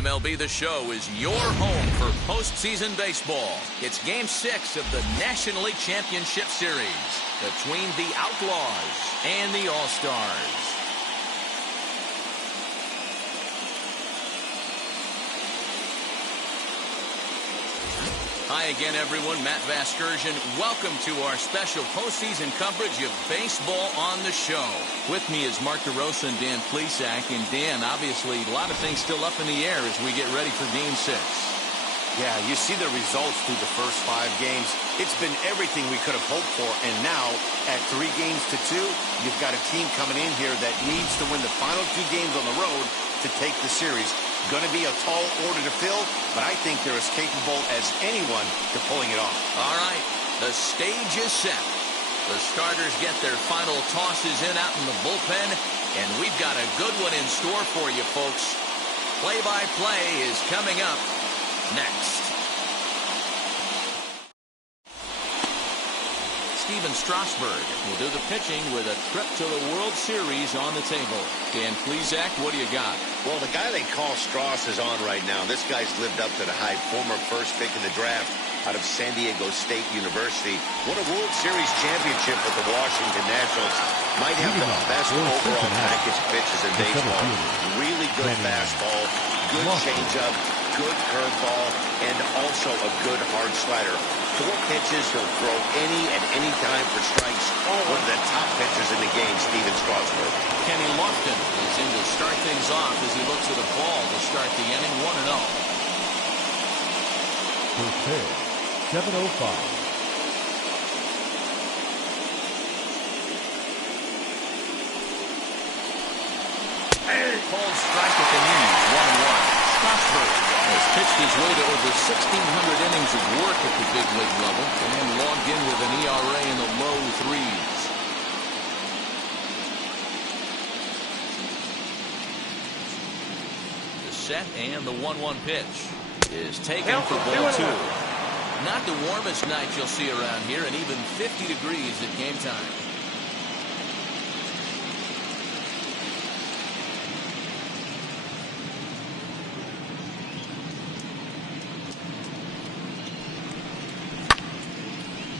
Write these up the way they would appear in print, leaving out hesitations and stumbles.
MLB The Show is your home for postseason baseball. It's Game 6 of the National League Championship Series between the Outlaws and the All-Stars. Hi again, everyone. Matt Vasgersian. Welcome to our special postseason coverage of Baseball on the Show. With me is Mark DeRosa and Dan Plesac. And Dan, obviously, a lot of things still up in the air as we get ready for Game 6. Yeah, you see the results through the first 5 games. It's been everything we could have hoped for. And now, at 3 games to 2, you've got a team coming in here that needs to win the final 2 games on the road to take the series. Going to be a tall order to fill, but I think they're as capable as anyone to pulling it off. All right, the stage is set. The starters get their final tosses in out in the bullpen, and we've got a good one in store for you, folks. Play-by-play is coming up next. Steven Strasburg will do the pitching with a trip to the World Series on the table. Dan Plesac, what do you got? Well, the guy they call Strauss is on right now. This guy's lived up to the hype. Former first pick in the draft out of San Diego State University. Won a World Series championship with the Washington Nationals. Might have the best overall package pitches in baseball. Really good fastball, good changeup, good curveball, and also a good hard slider. 4 pitches, he'll throw any at any time for strikes. One of the top pitchers in the game, Steven Strasburg. Kenny Lofton is in to start things off as he looks at a ball to start the inning, 1-0. First pitch, 7:05. Cold strike at the knees, 1-1. Strasburg has pitched his way to over 1,600 innings of work at the big league level and logged in with an ERA in the low 3s. The set and the 1-1 pitch is taken for ball 2. Not the warmest night you'll see around here, and even 50 degrees at game time.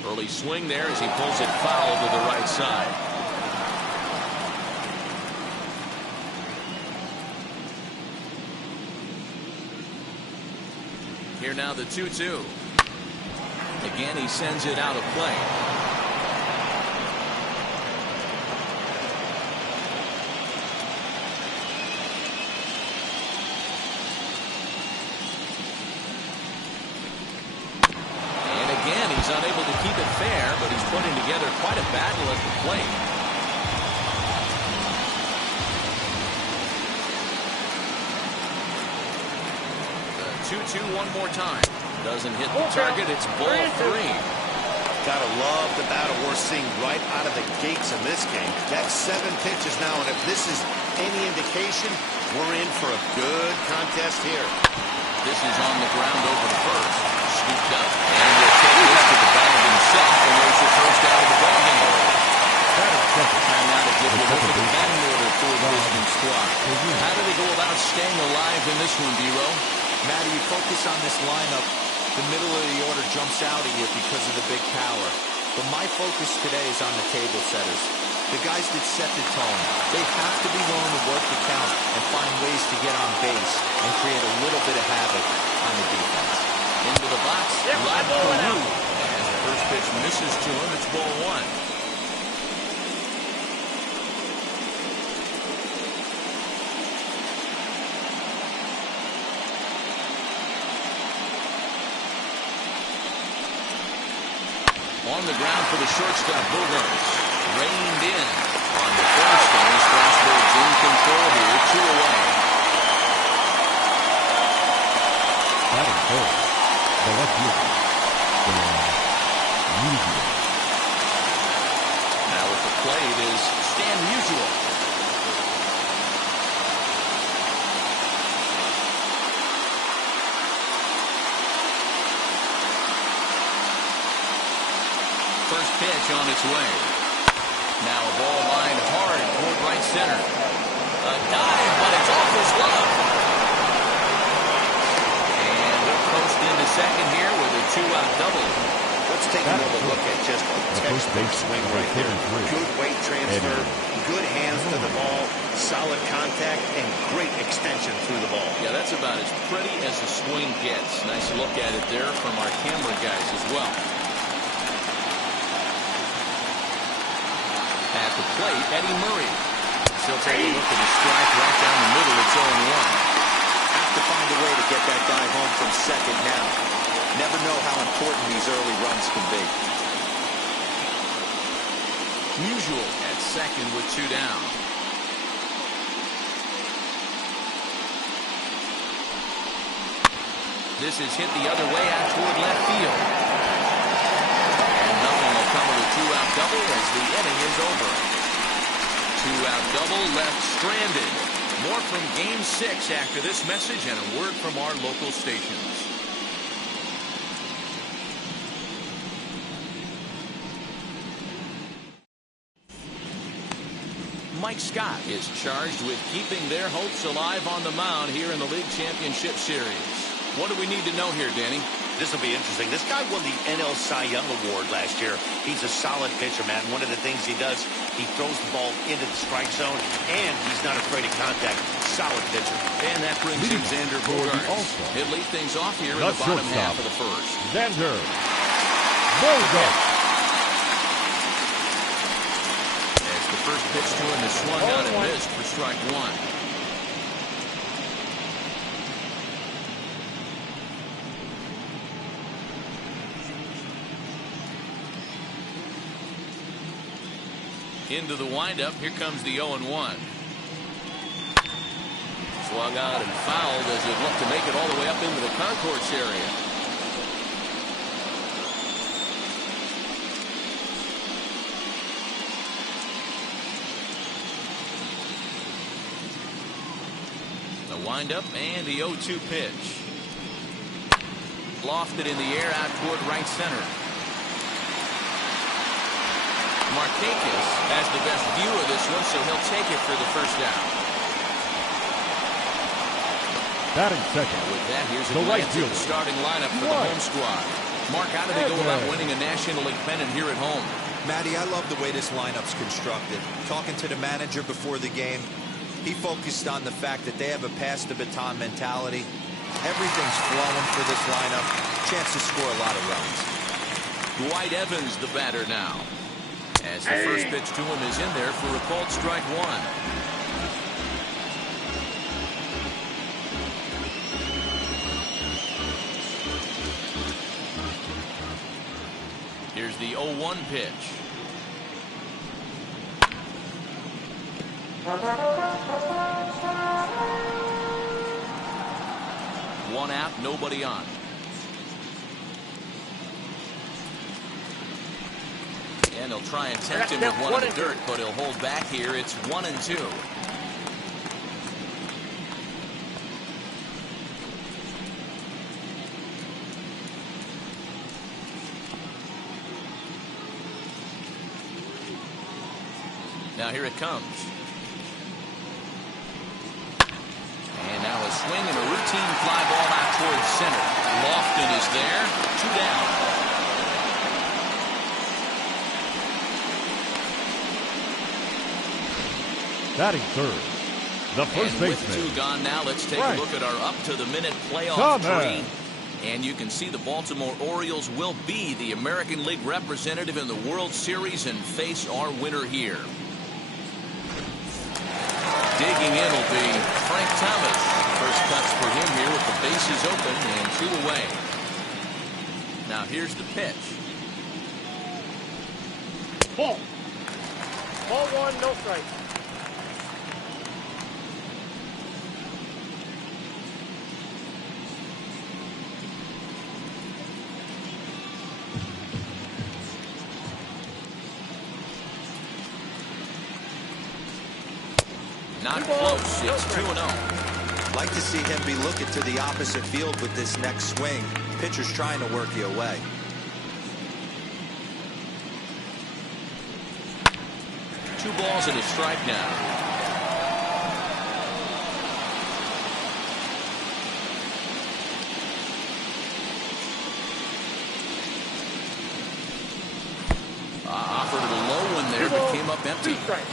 Early swing there as he pulls it foul to the right side. Here now the 2-2. Again, he sends it out of play. Unable to keep it fair, but he's putting together quite a battle at the plate. The 2-2 one more time. Doesn't hit the target. It's ball 3. Gotta love the battle we're seeing right out of the gates in this game. That's 7 pitches now, and if this is any indication, we're in for a good contest here. This is on the ground over the first. Scooped up, and will take this to the bag himself, and there's your first out of the ballgame. Time now to give a look at the batting order for the visiting squad. How do they go about staying alive in this one, D-Row? Matty, you focus on this lineup, the middle of the order jumps out at you because of the big power. But my focus today is on the table setters. The guys that set the tone. They have to be willing to work the count and find ways to get on base and create a little bit of havoc on the defense. Into the box, live Peru. As the first pitch misses to him, it's ball 1. On the ground for the shortstop, Bulldogs. Reined in on the first, and Strasburg's in control here, 2 away. Batting first, the left fielder, Now at the plate is Stan Musial. First pitch on its way. Now a ball lined hard toward right center. A dive, but it's off his glove. second here with a 2-out double. Let's take another look at just a textbook swing right there. Good weight transfer, good hands to the ball, solid contact, and great extension through the ball. Yeah, that's about as pretty as a swing gets. Nice look at it there from our camera guys as well. At the plate, Eddie Murray. He'll take a look at his strike right down the middle. It's 0-1. Have to find a way to get that guy home from second now. Never know how important these early runs can be. Musial at second with 2 down. This is hit the other way out toward left field. And nothing will come of a 2-out double as the inning is over. 2-out double left stranded. More from Game 6 after this message and a word from our local stations. Mike Scott is charged with keeping their hopes alive on the mound here in the League Championship Series. What do we need to know here, Danny? This will be interesting. This guy won the NL Cy Young Award last year. He's a solid pitcher, Matt. And one of the things he does, he throws the ball into the strike zone, and he's not afraid of contact. Solid pitcher. And that brings in Xander Bogaerts. He'll lead things off here in the bottom half of the first. Xander Bogaerts. As the first pitch to him is swung out and missed for strike 1. Into the windup. Here comes the 0-1. Swung out and fouled as it looked to make it all the way up into the concourse area. The windup and the 0-2 pitch. Lofted in the air out toward right center. Markakis has the best view of this one, so he'll take it for the first down. Batting second. And with that, here's a the right glance at the starting lineup for the home squad. Mark, how do they go about winning a National League pennant here at home? Matty, I love the way this lineup's constructed. Talking to the manager before the game, he focused on the fact that they have a pass-the-baton mentality. Everything's flowing for this lineup. Chance to score a lot of runs. Dwight Evans, the batter now. As the first pitch to him is in there for a called strike 1. Here's the 0-1 pitch. One out, nobody on. And he'll try and tempt him with one in the dirt, but he'll hold back here. It's 1-2. Now here it comes. And now a swing and a routine fly ball out towards center. Lofton is there. 2 down. Batting third, the first and baseman. With 2 gone now, let's take a look at our up-to-the-minute playoff tree. And you can see the Baltimore Orioles will be the American League representative in the World Series and face our winner here. Digging in will be Frank Thomas. First cuts for him here with the bases open and 2 away. Now here's the pitch. Ball. Ball 1, no strike. Not close. It's 2-0. Like to see him be looking to the opposite field with this next swing. Pitcher's trying to work you away. Two balls and a strike now. there, but came up empty. 2 strikes.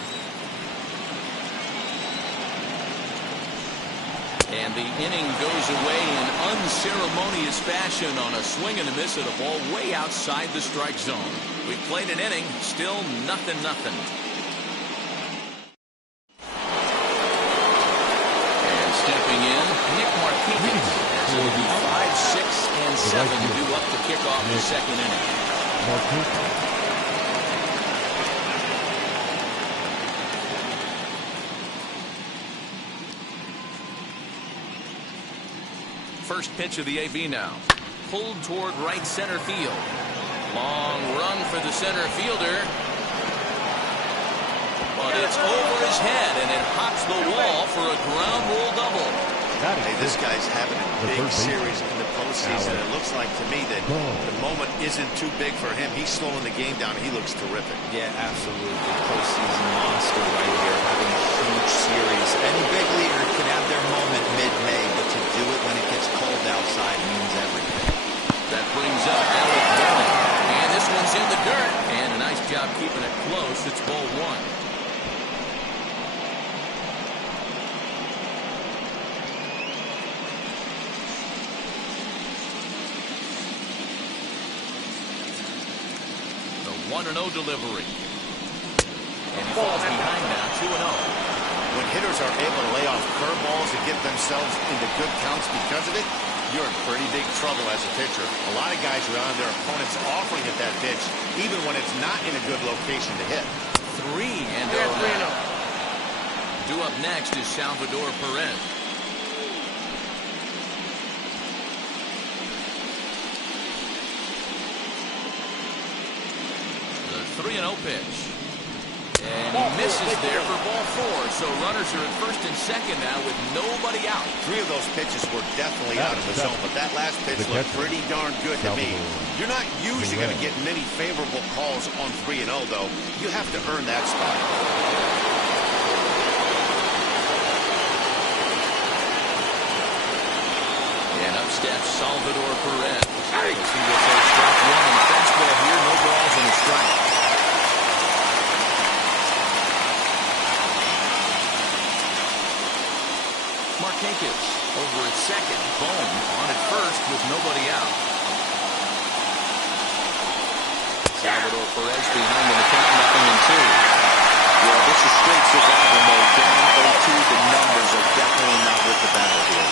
And the inning goes away in unceremonious fashion on a swing and a miss at a ball way outside the strike zone. We played an inning, still 0-0. And stepping in, Nick Martinez. As it'll be 5, 6, and 7 due up to kick off the second inning. First pitch of the AB now. Pulled toward right center field. Long run for the center fielder. But it's over his head, and it hops the wall for a ground rule double. Hey, this guy's having a big series in the postseason. It looks like to me that the moment isn't too big for him. He's slowing the game down. He looks terrific. Yeah, absolutely. Postseason monster right here, having a huge series. Any big leaguer can have their moment mid-May, but to do it when it gets cold outside means everything. That brings up Alec Boehm. And this one's in the dirt. And a nice job keeping it close. It's ball 1. The 1-0 delivery. And he falls behind now, 2-0. When hitters are able to lay off curveballs and get themselves into good counts because of it, you're in pretty big trouble as a pitcher. A lot of guys rely on their opponents offering at that pitch, even when it's not in a good location to hit. 3 and 0. Due up next is Salvador Perez. The 3-0 pitch. And he misses there for ball 4. So runners are at first and second now with nobody out. 3 of those pitches were definitely out of the zone, but that last pitch looked pretty darn good to me. You're not usually going to get many favorable calls on 3-0, though. You have to earn that spot. And up steps Salvador Perez. As he will take strike 1 on the fastball here. No balls and a strike. Martinez over at second. Boehm on at first with nobody out. Salvador Perez behind in the count, 0-2. Yeah, this is straight survival mode. Down 0-2, the numbers are definitely not with the battle here.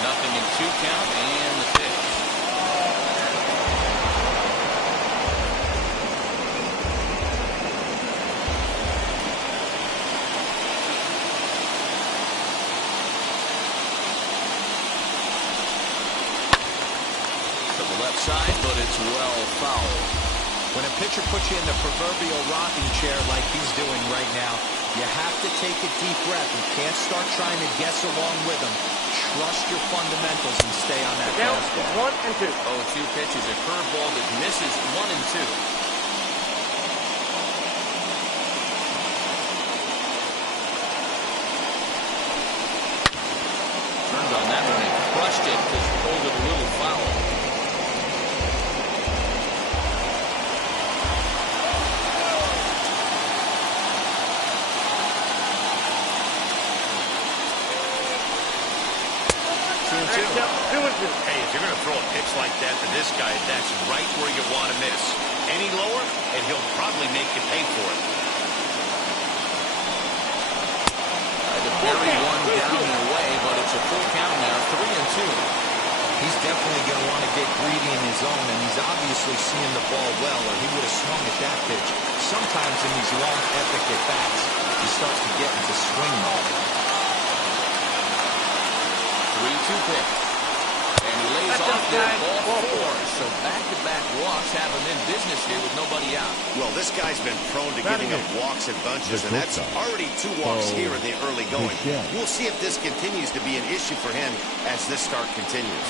Nothing in 2 count and the pitch. Left side, but it's well fouled. When a pitcher puts you in the proverbial rocking chair like he's doing right now, you have to take a deep breath. You can't start trying to guess along with him. Trust your fundamentals and stay on that fastball. 1 and 2. 0-2 pitch is a curveball that misses 1 and 2. Turned on that one and crushed it because he pulled it a little foul. Hey, if you're going to throw a pitch like that to this guy, that's right where you want to miss. Any lower, and he'll probably make you pay for it. To bury one down and away, but it's a full count now, 3 and 2. He's definitely going to want to get greedy in his zone, and he's obviously seeing the ball well, or he would have swung at that pitch. Sometimes in these long, epic at-bats, he starts to get into swing mode. 3-2 pitch. And he lays off there, ball 4. So back-to-back walks have him in business here with nobody out. Well, this guy's been prone to giving up walks in bunches, and that's already 2 walks here in the early going. We'll see if this continues to be an issue for him as this start continues.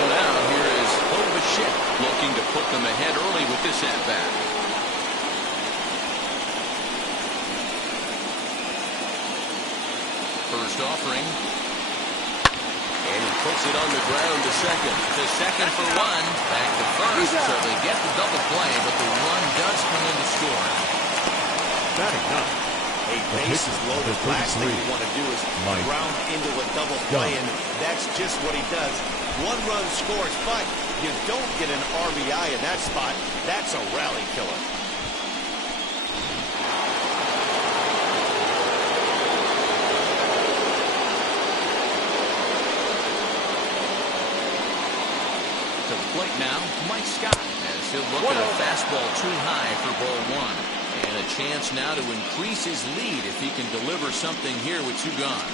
So now here is Hovashik looking to put them ahead early with this at-bat. First offering. And he puts it on the ground to second. To second for one. Back to first. So they get the double play, but the run does come in to score. Batting ninth. A base is loaded. Last thing you want to do is ground into a double play, and that's just what he does. One run scores, but you don't get an RBI in that spot. That's a rally killer. To the plate now, Mike Scott, as he'll look at a fastball too high for ball one. And a chance now to increase his lead if he can deliver something here with two gone.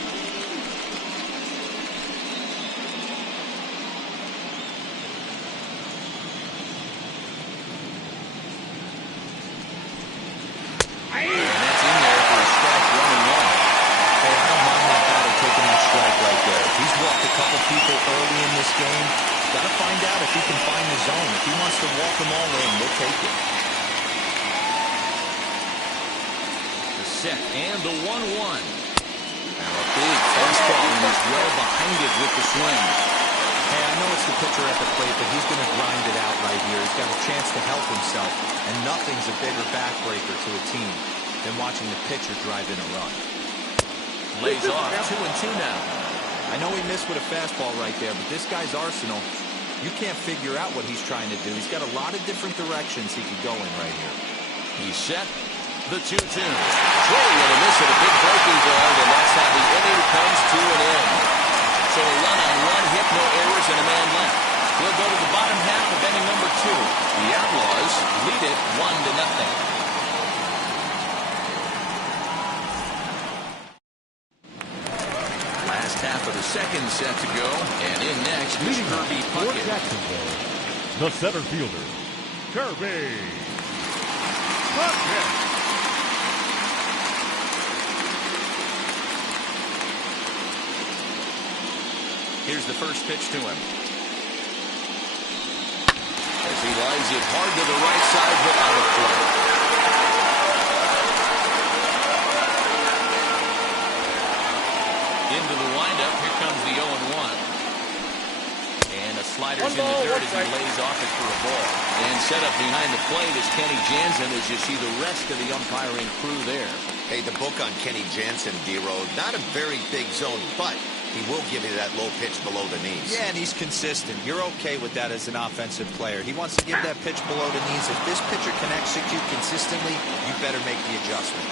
And that's in there for a strike, 1-1. Hey, I don't mind that batter taking that strike right there. He's walked a couple people early in this game. Got to find out if he can find the zone. If he wants to walk them all in, we'll take it. Set and the 1-1. Now a big fastball and he's well behind it with the swing. Hey, I know it's the pitcher at the plate, but he's going to grind it out right here. He's got a chance to help himself, and nothing's a bigger backbreaker to a team than watching the pitcher drive in a run. Lays off 2-2 now. I know he missed with a fastball right there, but this guy's arsenal, you can't figure out what he's trying to do. He's got a lot of different directions he could go in right here. He's set. The 2-2. Swing and a miss at a big breaking ball, and that's how the inning comes to an end. So a run-on-one hit, no errors, and a man left. We'll go to the bottom half of inning number 2. The Outlaws lead it 1-0. Last half of the second set to go, and in next is Kirby For Puckett. Jacksonville, the center fielder, Kirby Puckett. Here's the first pitch to him. As he lines it hard to the right side, but out of play. Into the windup. Here comes the 0-1. And a slider's in the dirt as he lays off it for a ball. And set up behind the plate is Kenny Jansen as you see the rest of the umpiring crew there. Hey, the book on Kenny Jansen, D-Road, not a very big zone, but he will give you that low pitch below the knees. Yeah, and he's consistent. You're okay with that as an offensive player. He wants to give that pitch below the knees. If this pitcher can execute consistently, you better make the adjustment.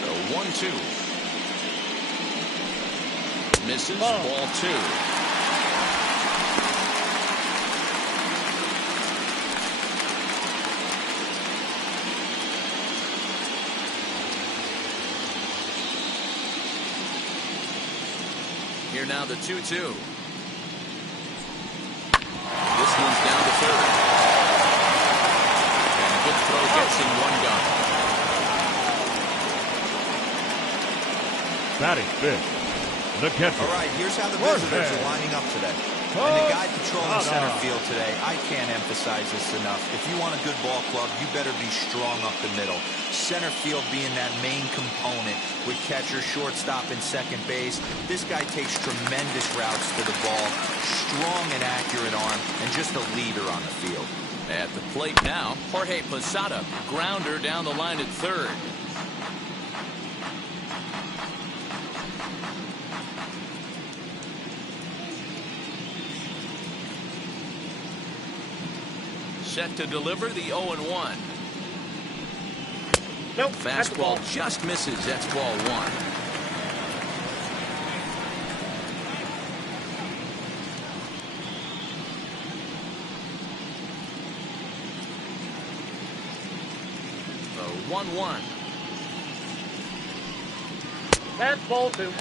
The 1-2. Misses, ball 2. Here now the 2-2. This one's down to third. And a good throw gets him one gun. Batting fifth, the catcher. All right, here's how the visitors are lining up today. And the guy patrolling center field today, I can't emphasize this enough. If you want a good ball club, you better be strong up the middle. Center field being that main component with catcher, shortstop, and second base. This guy takes tremendous routes to the ball, strong and accurate arm, and just a leader on the field. At the plate now, Jorge Posada, grounder down the line at third. Set to deliver the 0-1. Nope. Fastball just misses. That's ball 1. The 1-1. That's ball 2.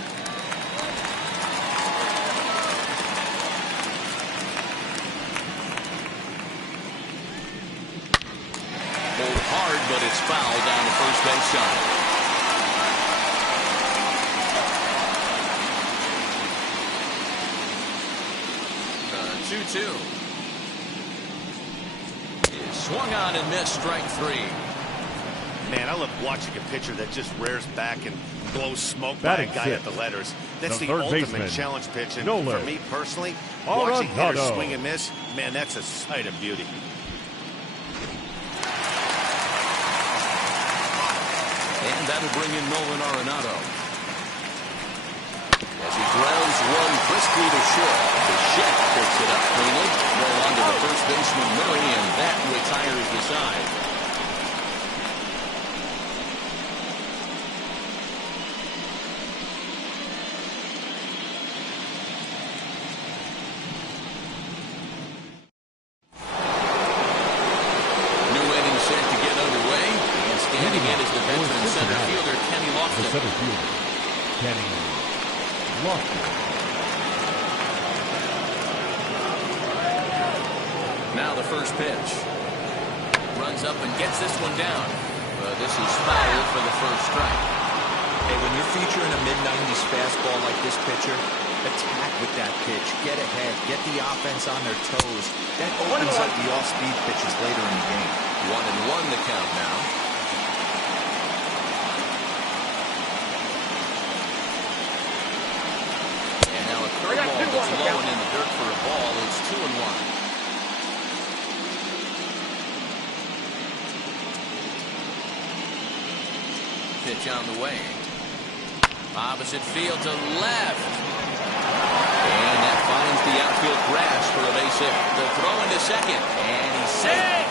Hard, but it's fouled down the first base side. The 2-2 is swung on and missed, strike 3. Man, I love watching a pitcher that just rears back and blows smoke by a Batting guy sixth, at the letters. That's the the third ultimate baseman, challenge pitch. And Nolan for me personally, watching hitters Arenado. swing and miss, man, that's a sight of beauty. And that'll bring in Nolan Arenado. As he grounds one briskly to short, Bichette picks it up cleanly. Throw on to the first baseman Murray, and that retires the side. New inning set to get underway, and standing in is the veteran center fielder Kenny The Lofton. center fielder, Kenny Lofton. Now the first pitch. Runs up and gets this one down. This is foul for the first strike. Hey, when you're featuring a mid-90s fastball like this pitcher, attack with that pitch. Get ahead. Get the offense on their toes. That opens up the off-speed pitches later in the game. 1-1 the count now. And now a curveball that's low and in the dirt for a ball. It's 2-1. Pitch on the way. Opposite field to left. And that finds the outfield grass for a base hit. The throw into second. And he's safe.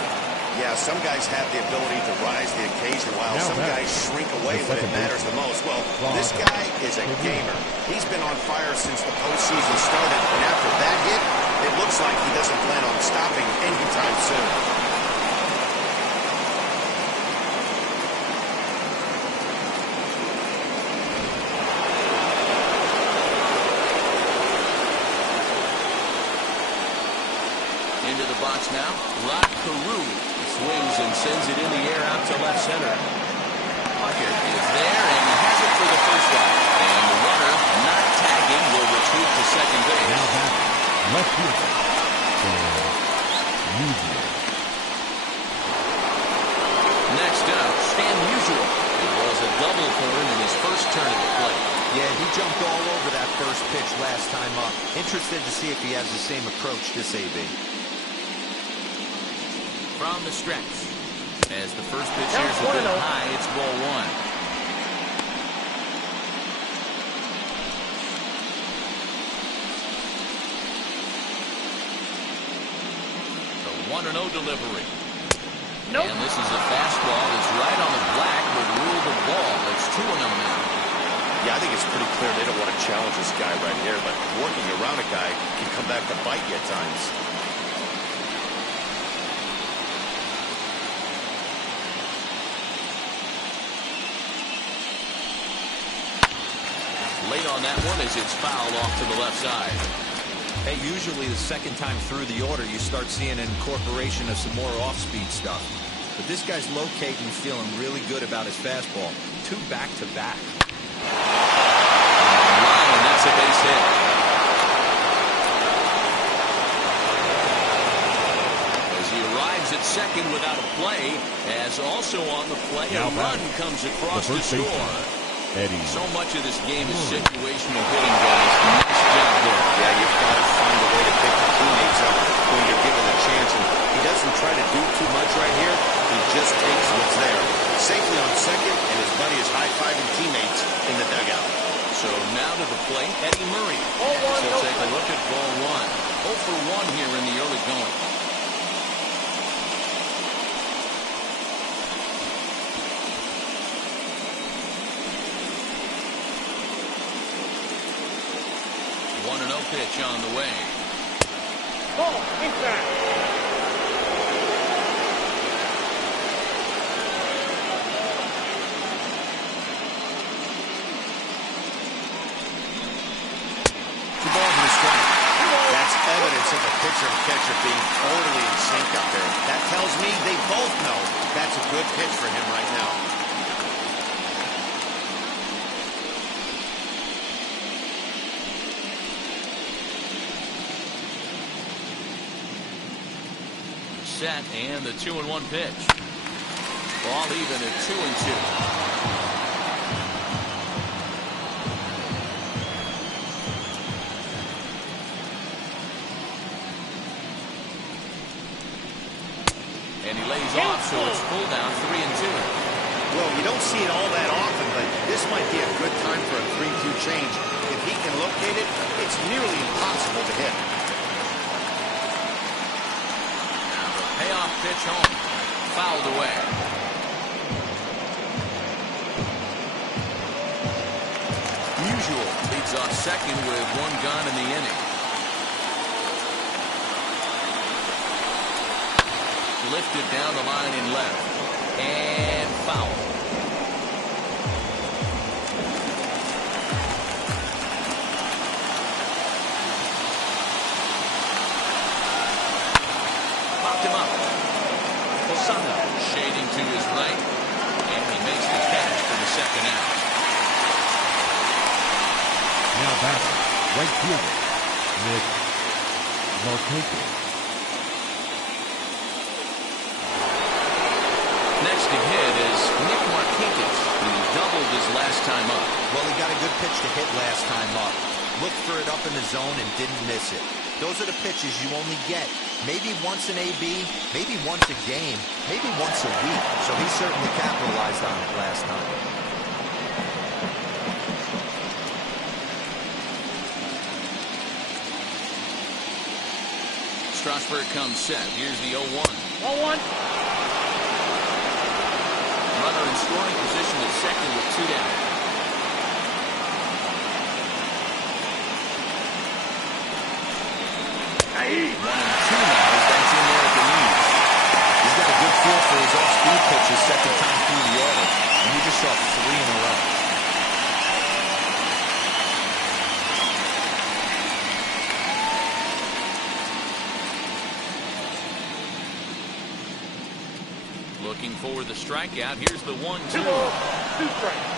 Yeah, some guys have the ability to rise the occasion while Now some back. guys shrink away when it matters the most. Well, this guy is a gamer. He's been on fire since the postseason started, and after that hit, it looks like he doesn't plan on stopping anytime soon. Into the box now. Rod Carew swings and sends it in the air out to left center. Puckett is there, and he has it for the first out. And the runner, not tagging, will retreat to second base. Now back, left fielder, Musial. Next up, Stan Musial. It was a double for him in his first turn at the plate. Yeah, he jumped all over that first pitch last time up. Interested to see if he has the same approach this AB. From the stretch. As the first pitch here is a bit high, it's ball one. The 1-0 delivery. Nope. And this is a fastball that's right on the black, but ruled the ball. It's 2-0 now. Yeah, I think it's pretty clear they don't want to challenge this guy right here, but working around a guy can come back to bite you at times. Late on that one as it's fouled off to the left side. Hey, usually the second time through the order, you start seeing an incorporation of some more off-speed stuff. But this guy's locating and feeling really good about his fastball. 2 back-to-back. Line, and that's a base hit. As he arrives at second without a play, as also on the play, Now a run back. comes across The to first score. baseman, Eddie. So much of this game is situational hitting, guys. Nice job there. Yeah, you've got to find a way to pick your teammates up when you're given a chance. And he doesn't try to do too much right here. He just takes what's there. Safely on second, and his buddy is high-fiving teammates in the dugout. So now to the plate, Eddie Murray. Ball one, So no take a play. look at ball one. 0 for 1 here in the early going. One and 0 pitch on the way. Ball, inside. Two balls and a strike. That's evidence of the pitcher and catcher being totally in sync up there. That tells me they both know that's a good pitch for him right now. Set and the 2-1 pitch. All even at 2-2. And he lays off, so it's full down, 3-2. Well, you don't see it all that often, but this might be a good time for a 3-2 change. If he can locate it, it's nearly impossible to hit. Now the payoff pitch home. Fouled away. Musial leads off second with one gun in the inning. Lifted down the line in left. And foul. Popped him up. Posada shading to his right. And he makes the catch for the second out. Now back, right fielder, Nick Martinez. Next to hit is Nick Martinez, who doubled his last time up. Well, he got a good pitch to hit last time up. Looked for it up in the zone and didn't miss it. Those are the pitches you only get. Maybe once an AB, maybe once a game, maybe once a week. So he certainly capitalized on it last time. Strasburg comes set. Here's the 0-1. 0-1. Runner in scoring position at second with 2 down. Hey. 1-2 now as that's in there at the knees. He's got a good feel for his off-speed pitches second time through the order. And you just saw 3 in a row. Looking for the strikeout. Here's the 1-2. 2 strikes.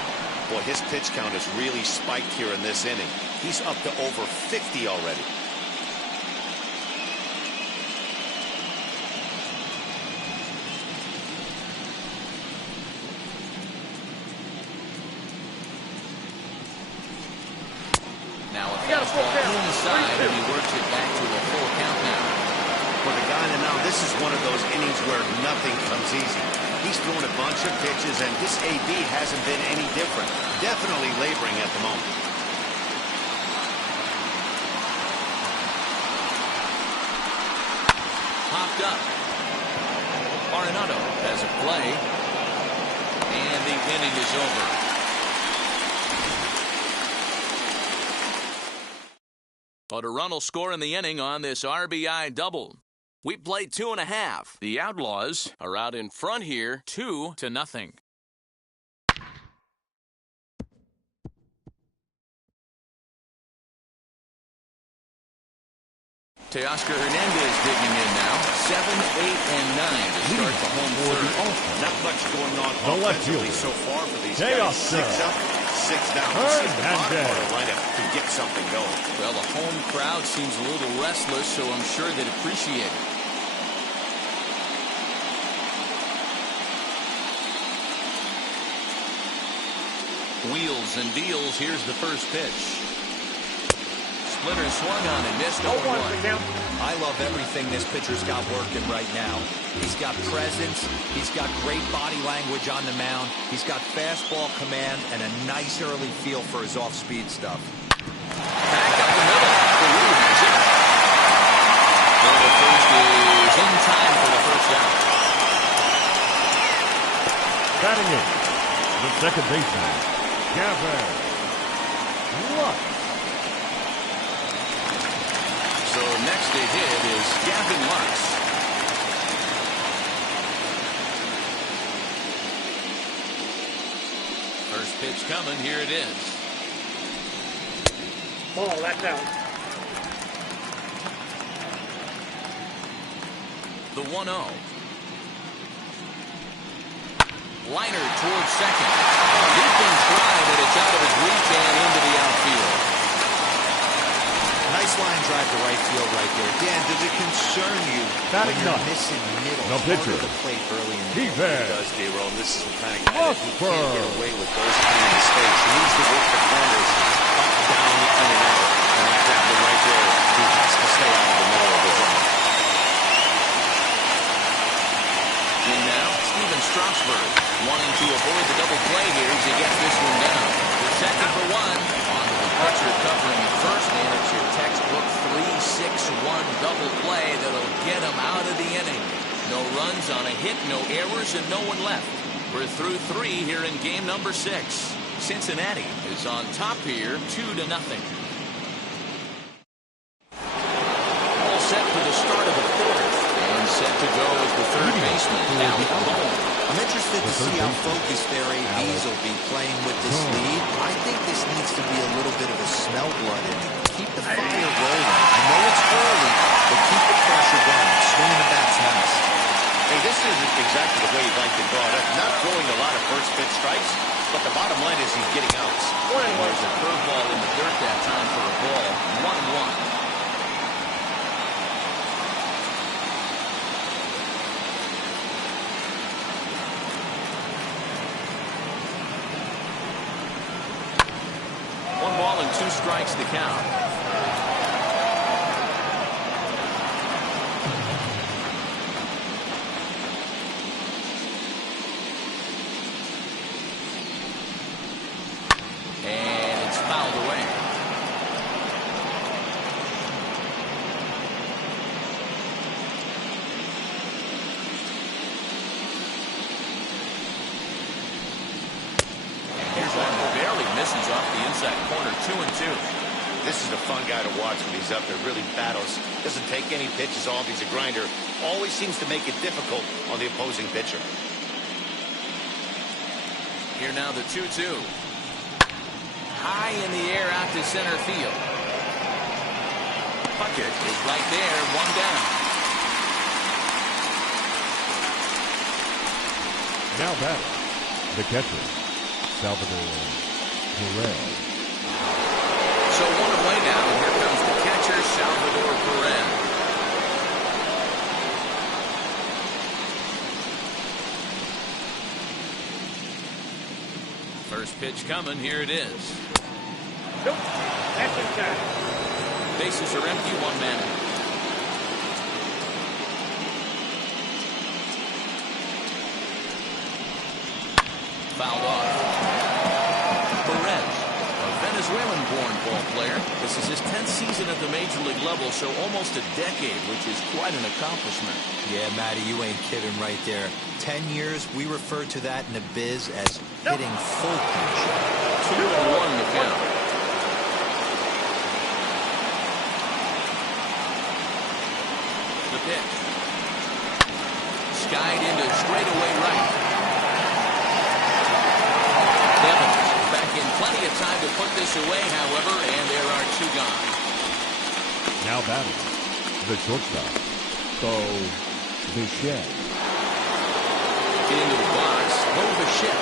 Boy, his pitch count has really spiked here in this inning. He's up to over 50 already. Now a fastball inside, and he works it back to a full count now. For the guy in the mound, this is one of those innings where nothing comes easy. He's thrown a bunch of pitches, and this AB hasn't been any different. Definitely laboring at the moment. Popped up. Arenado has a play, and the inning is over. But a run will score in the inning on this RBI double. We played 2.5. The Outlaws are out in front here, 2-0. Teoscar Hernandez digging in now. 7, 8, and 9 to start the home third. Not much going on The left offensively fielder. so far for these guys. 6 up, 6 down. Let's see if the bottom part of the lineup can get something going. Well, the home crowd seems a little restless, so I'm sure they'd appreciate it. Wheels and deals. Here's the first pitch. Splitter swung on and missed 0-1 0-1. the count. I love everything this pitcher's got working right now. He's got presence. He's got great body language on the mound. He's got fastball command and a nice early feel for his off-speed stuff. Back up the middle. The lead is it. Well, the first is in time for the first out. Batting in, the second baseman, Gavin Lux. So next to hit is Gavin Lux. First pitch coming. Here it is. Ball, that's out. The 1-0. Liner towards second. Leaping try, but it's out of his reach and into the outfield. Nice line drive to right feel right there. Dan, does it concern you when you're missing middle part of the plate early in the game? It does, D-Roll. This is the kind of guy that he can't get away with those kind of mistakes. He needs to work the corners up, down, in and out. And that happened right there. He has to stay out of the middle of the zone. And now, Steven Strasburg, wanting to avoid the double play here as he gets this one down. The second for one. On to the pitcher covering at first, and it's your textbook 3-6-1 double play that'll get him out of the inning. No runs on a hit, no errors, and no one left. We're through 3 here in game number 6. Cincinnati is on top here, 2-0. All set for the start of the fourth. And set to go as the third baseman, Alec Bohm. I'm interested to see how focused their ABs will be playing with this lead. I think this needs to be a little bit of a smell blood inning. Keep the fire rolling. I know it's early, but keep the pressure going. Swinging the bat's nice. Hey, this isn't exactly the way you'd like to draw it up. Not throwing a lot of first pitch strikes, but the bottom line is he's getting outs. There's a curveball in the dirt that time for a ball. 1-1. One ball and 2 strikes to count. And it's fouled away. Here's one that barely misses off the inside corner. 2-2. This is a fun guy to watch when he's up there. Really battles. Doesn't take any pitches off. He's a grinder. Always seems to make it difficult on the opposing pitcher. Here now the 2-2. High in the air out to center field. Puckett is right there. 1 down. Now batting, the catcher, Salvador Perez. So 1 away now, and here comes the catcher, Salvador Perez. First pitch coming, here it is. Nope. That's inside. Bases are empty, 1 man. Fouled off. Perez, a Venezuelan-born ball player. This is his 10th season at the major league level, so almost a decade, which is quite an accomplishment. Yeah, Matty, you ain't kidding right there. 10 years, we refer to that in the biz as hitting full pitch. 2-1 to count. The pitch. Skied into straightaway right. Evans back in plenty of time to put this away, however, and there are 2 gone. Now batting, the shortstop, Bo Bichette. Into the box, Bo Bichette.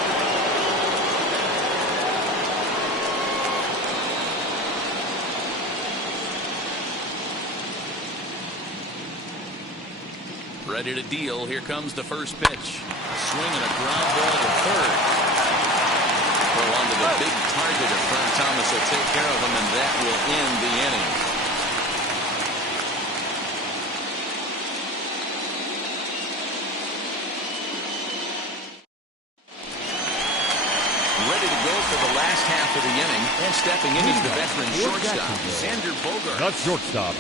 Ready to deal. Here comes the first pitch. Swinging a ground ball to third. Throw onto the big target of Frank Thomas will take care of him, and that will end the inning. Ready to go for the last half of the inning, and stepping in is the veteran shortstop, Xander Bogart. Not shortstop,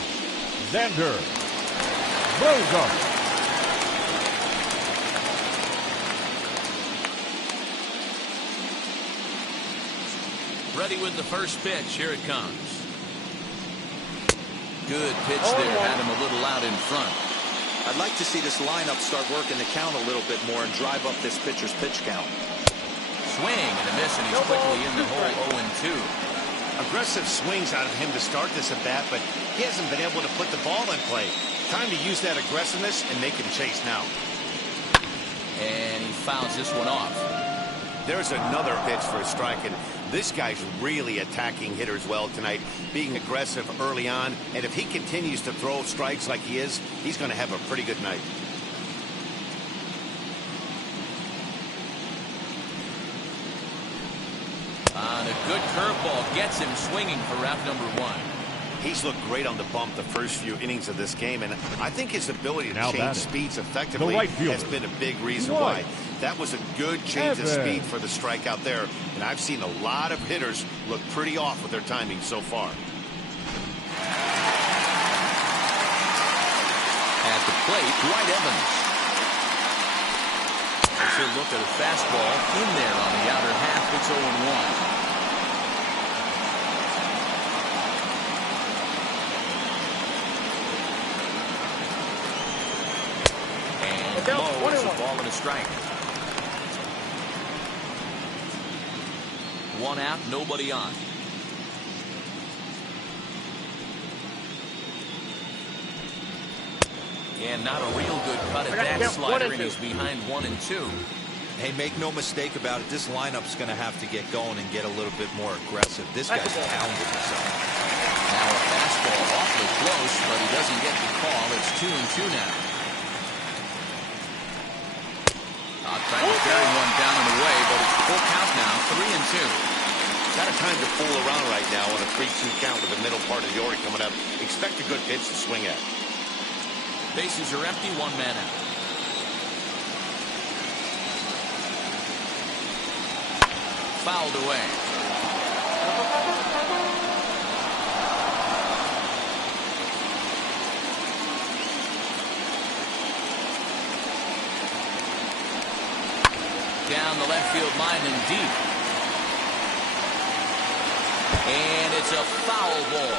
Xander Bogart. Ready with the first pitch. Here it comes. Good pitch there. Had him a little out in front. I'd like to see this lineup start working the count a little bit more and drive up this pitcher's pitch count. Swing and a miss, and he's quickly in the hole. 0-2. Aggressive swings out of him to start this at bat, but he hasn't been able to put the ball in play. Time to use that aggressiveness and make him chase now. And he fouls this one off. There's another pitch for a strike, and this guy's really attacking hitters well tonight, being aggressive early on, and if he continues to throw strikes like he is, he's going to have a pretty good night. And a good curveball gets him swinging for route number 1. He's looked great on the bump the first few innings of this game, and I think his ability to Now change batting, speeds effectively right fielder, has been a big reason White. why. That was a good change of Evans. speed for the strikeout there, and I've seen a lot of hitters look pretty off with their timing so far. At the plate, Dwight Evans. So look at a fastball in there on the outer half. It's 0-1. Low, it's a ball and a strike. 1 out, nobody on. And not a real good cut at that slider, and he's behind 1-2. Hey, make no mistake about it. This lineup's going to have to get going and get a little bit more aggressive. This guy's pounding himself. Now a fastball awfully close, but he doesn't get the call. It's 2-2 now. Trying to carry one down and away, but it's full count now, 3-2. Got a time to fool around right now on a 3-2 count with the middle part of the order coming up. Expect a good pitch to swing at. Bases are empty, 1 man out. Fouled away. Down the left field line and deep. And it's a foul ball.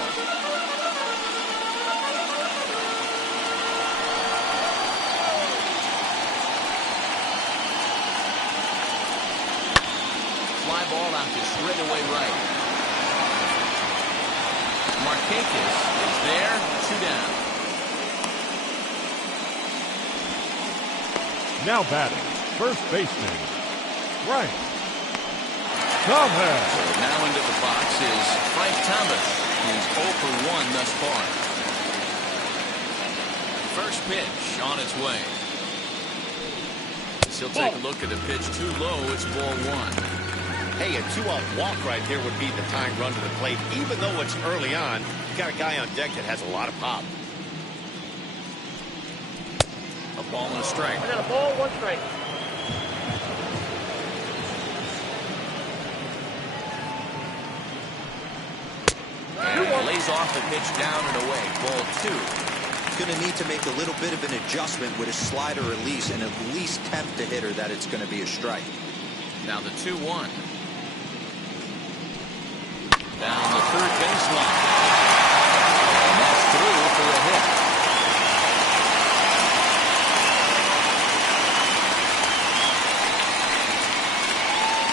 Fly ball out to straightaway right. Markakis is there, 2 down. Now batting, first baseman, Frank Thomas. So now into the box is Frank Thomas. He's 0 for 1 thus far. First pitch on its way. He'll take a look at the pitch. Too low. It's ball 1. Hey, a 2-out walk right there would be the tying run to the plate. Even though it's early on, you got a guy on deck that has a lot of pop. A ball and a strike. I got a ball, 1 strike. And lays off the pitch down and away. Ball 2. He's going to need to make a little bit of an adjustment with his slider release and at least tempt the hitter that it's going to be a strike. Now the 2-1. Down the third baseline. And that's through for a hit.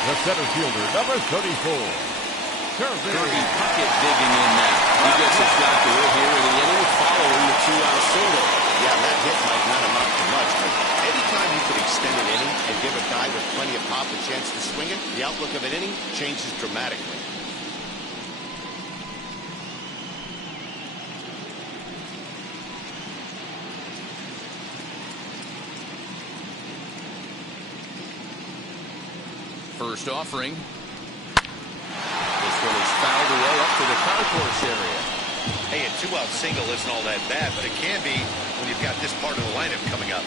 The center fielder, number 34. Kirby Puckett digging in now. He gets a shot to it here in the inning following the 2-out single. Yeah, that hit might not amount to much, but anytime you can extend an inning and give a guy with plenty of pop a chance to swing it, the outlook of an inning changes dramatically. First offering. This one is fouled away up to the concourse area. Hey, a 2-out single isn't all that bad, but it can be when you've got this part of the lineup coming up.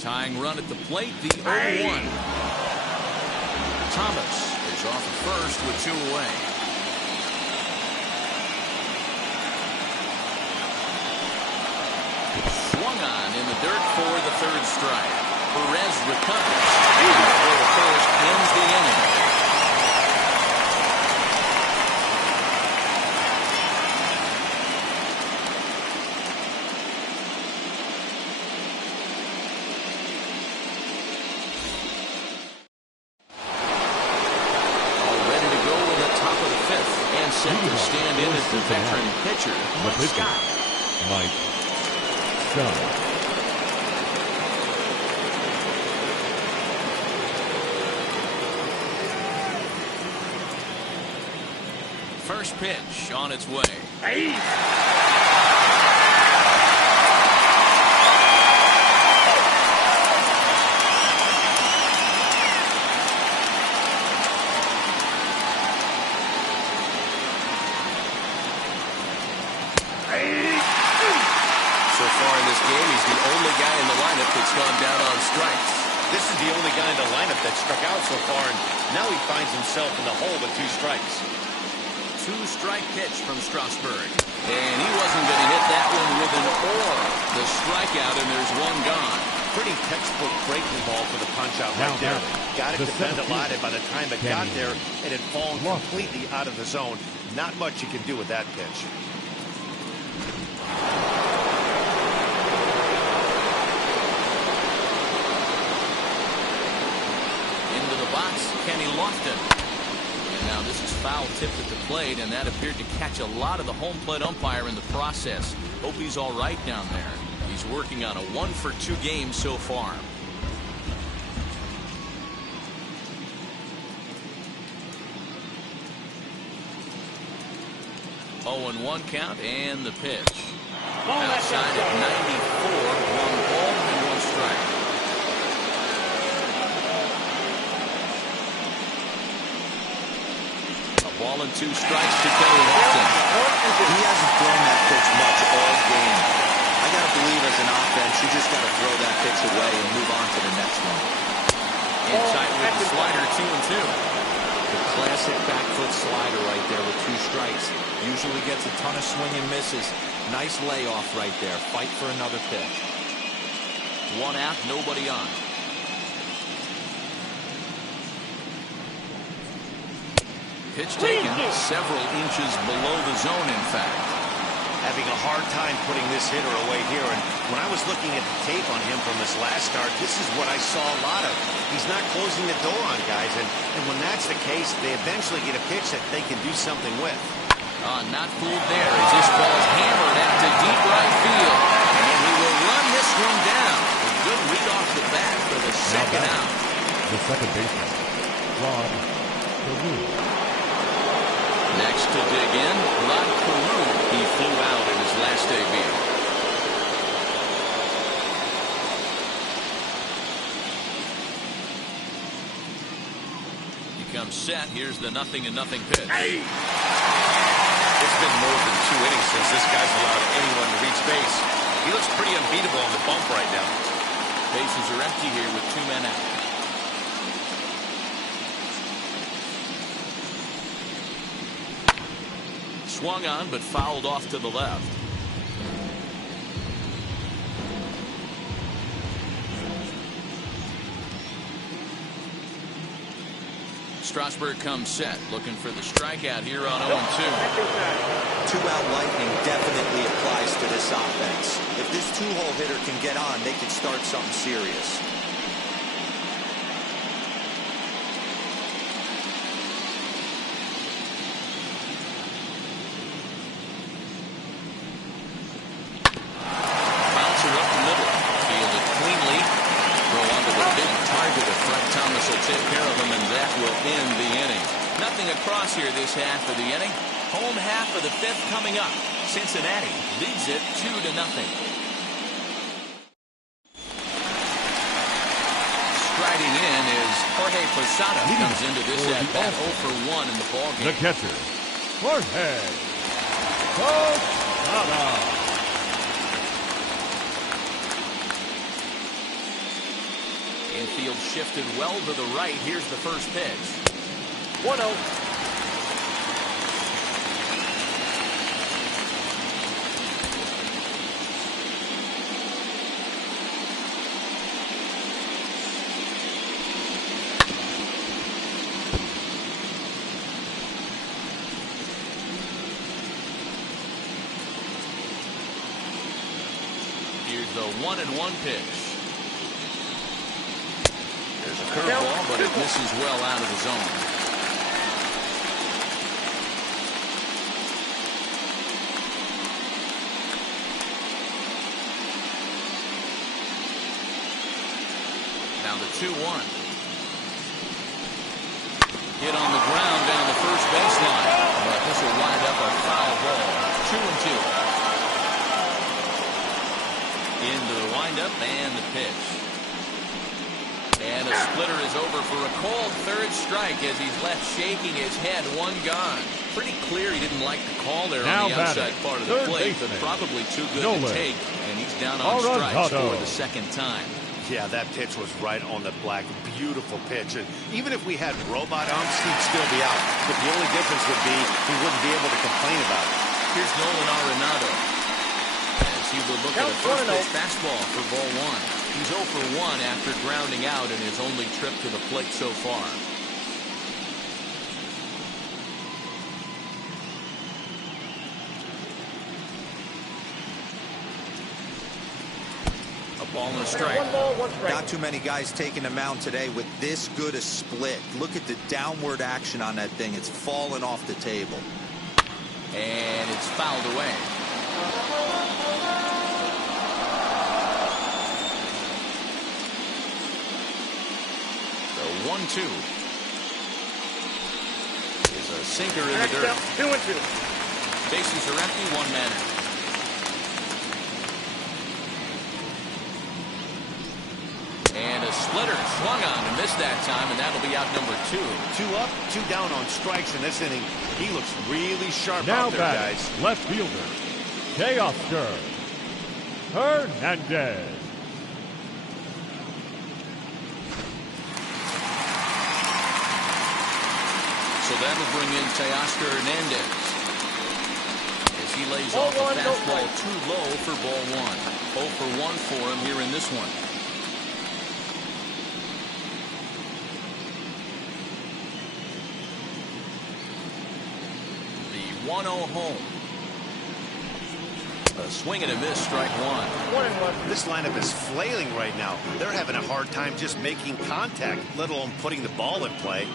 Tying run at the plate, the 0-1. Thomas is off at first with 2 away. Swung on in the dirt for the 3rd strike. Perez recovers. And for the first ends the inning. pitcher, The Mike pitcher, Scott. Mike Scott. First pitch on its way. So far in this game, he's the only guy in the lineup that's gone down on strikes. This is the only guy in the lineup that struck out so far, and now he finds himself in the hole with 2 strikes. 2-strike pitch from Strasburg. And he wasn't going to hit that one with an or. The strikeout, and there's one gone. Pretty textbook breaking ball for the punch-out Now right there. batting, Got it the to bend a center lot, fielder, and by the time it got there, it had fallen Lost. completely out of the zone. Not much you can do with that pitch. Into the box, Kenny Lofton. And now this is foul tipped at the plate, and that appeared to catch a lot of the home plate umpire in the process. Hope he's all right down there. He's working on a 1-for-2 game so far. 0-1 count, and the pitch. Outside at 94, 1 ball and 1 strike. A ball and 2 strikes to Kenny Lofton. He hasn't thrown that pitch much all game. I got to believe as an offense, you just got to throw that pitch away and move on to the next one. Inside with the slider, 2-2. The classic back foot slider right there with 2 strikes. Usually gets a ton of swing and misses. Nice layoff right there. Fight for another pitch. 1 out, nobody on. Pitch taken several inches below the zone, in fact. Having a hard time putting this hitter away here, and when I was looking at the tape on him from his last start, this is what I saw a lot of. He's not closing the door on guys, and when that's the case, they eventually get a pitch that they can do something with. Not fooled there as this ball's hammered out to deep right field. And he will run this one down. A good read off the bat for the second out. The second baseman, Rod Carew. Next to dig in, Rod Carew. He flew out in his last debut. He comes set. Here's the 0-0 pitch. It's been more than 2 innings since this guy's allowed anyone to reach base. He looks pretty unbeatable on the bump right now. Bases are empty here with 2 men out. Swung on, but fouled off to the left. Strasburg comes set, looking for the strikeout here on 0-2. 2-out lightning definitely applies to this offense. If this 2-hole hitter can get on, they can start something serious. Bouncer up the middle. Fielded cleanly. Throw onto the big target of Frank Thomas will take care of him, and that will end the inning. Nothing across here this half of the inning. Home half of the 5th coming up. Cincinnati leads it 2-0. Striding in is Jorge Posada. Comes into this at bat 0 for 1 in the ballgame. The catcher, Jorge Posada. Infield shifted well to the right. Here's the first pitch. 1-0. Here's the 1-1 pitch. There's a curveball, but it misses well out of the zone. Now the 2-1. Hit on the ground down the first baseline. But this will wind up a foul ball. 2-2. Into the windup and the pitch. And a splitter is over for a cold third strike as he's left shaking his head. One gone. Pretty clear he didn't like the call there now on the outside part of the plate, but probably too good to take. And he's down on strikes for the second time. Yeah, that pitch was right on the black. Beautiful pitch. And even if we had robot umps, he'd still be out. But the only difference would be he wouldn't be able to complain about it. Here's Nolan Arenado as he will look at a first pitch fastball for ball one. He's 0 for 1 after grounding out in his only trip to the plate so far. A ball and a strike. One ball, one strike. Not too many guys taking the mound today with this good a split. Look at the downward action on that thing. It's falling off the table. And it's fouled away. The 1-2 is a sinker in the dirt. 2-2. Bases are empty, one man out. And a splitter swung on and missed that time, and that'll be out number 2. 2 up, 2 down on strikes in this inning. He looks really sharp Now out there, guys. left fielder, Teoscar Hernandez. So that'll bring in Teoscar Hernandez as he lays off a fastball too low for ball 1. 0 for 1 for him here in this one. The 1-0 home. A swing and a miss, strike 1. 1-1. This lineup is flailing right now. They're having a hard time just making contact, let alone putting the ball in play.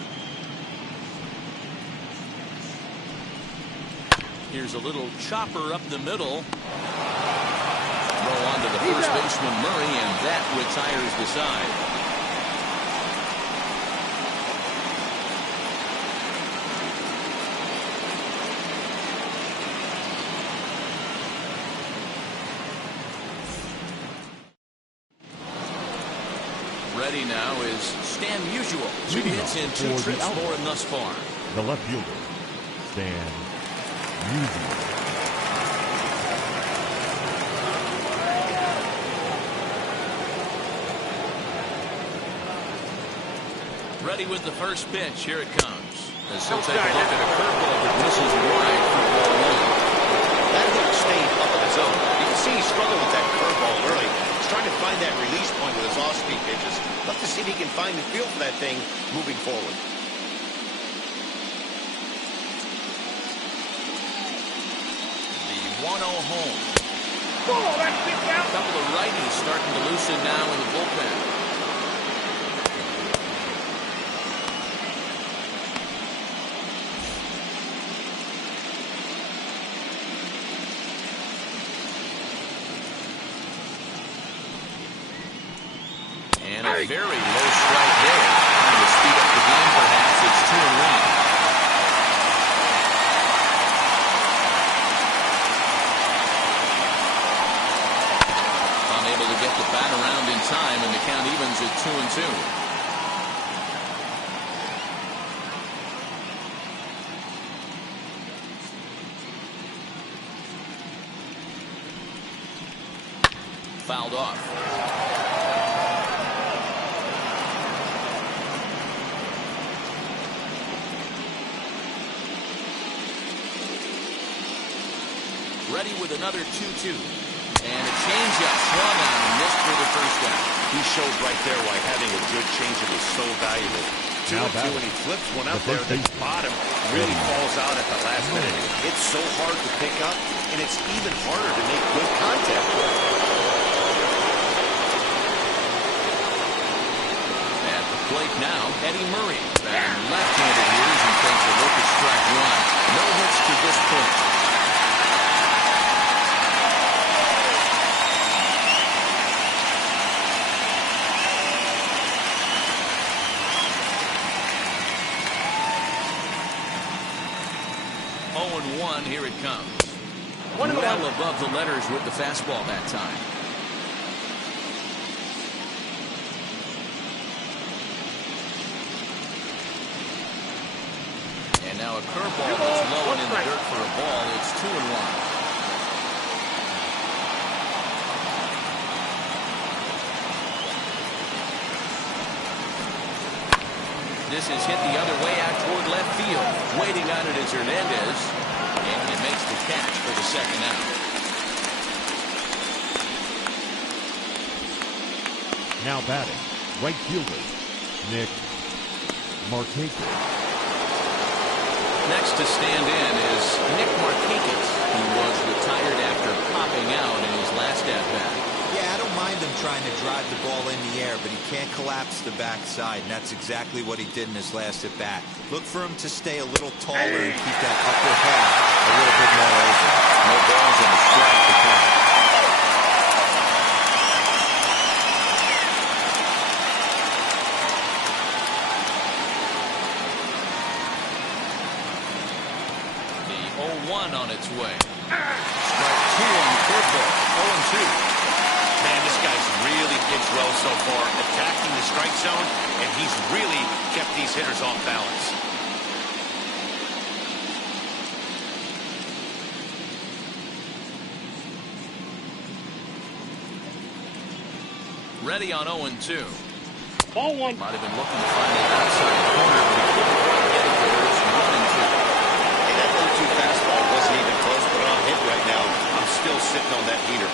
Here's a little chopper up the middle. Throw onto the first baseman Murray, and that retires the side. Ready now is Stan Musial. 2 hits in 2 trips for him thus far. The left fielder, Stan Musial. Ready with the first pitch. Here it comes. As he'll take a look at a curveball that misses wide for ball 1. That hook stayed up in the zone. You can see he struggled with that curveball early. He's trying to find that release point with his off-speed pitches. Love to see if he can find the feel for that thing moving forward. The 1-0 home. Oh, that's big down. A couple of righties starting to loosen now in the bullpen. And a very low strike there. Trying to speed up the game, perhaps. It's 2-1. Unable to get the bat around in time, and the count evens at 2-2. Fouled off. Ready with another 2-2. And a changeup swung on and missed for the first out. He showed right there why having a good changeup is so valuable. 2-2, and he flips one up there. The bottom really falls out at the last minute. It's so hard to pick up, and it's even harder to make good contact. At the plate now, Eddie Murray. Batting left-handed here as he takes a look at strike 1. No hits to this point. 0-1. Here it comes. 1-1. Well above the letters with the fastball that time. And now a curveball that's low and in the dirt for a ball. It's 2-1. This is hit the other way out toward left field. Waiting on it is Hernandez. And he makes the catch for the second out. Now batting, right fielder, Nick Markakis. Next to stand in is Nick Markakis, who was retired after popping out in his last at-bat. Yeah, I don't mind him trying to drive the ball in the air, but he can't collapse the backside, and that's exactly what he did in his last at-bat. Look for him to stay a little taller and keep that upper half a little bit more open. No balls and a strike to count. The 0-1 on its way. Strike 2 on the curveball. 0-2. Man, this guy's really pitched well so far, attacking the strike zone, and he's really kept these hitters off balance. Ready on 0-2. Ball one. Might have been looking to find the outside corner, but he couldn't quite get it there. It's 1-2. Hey, that 0-2 fastball wasn't even close, but on hit right now, I'm still sitting on that heater.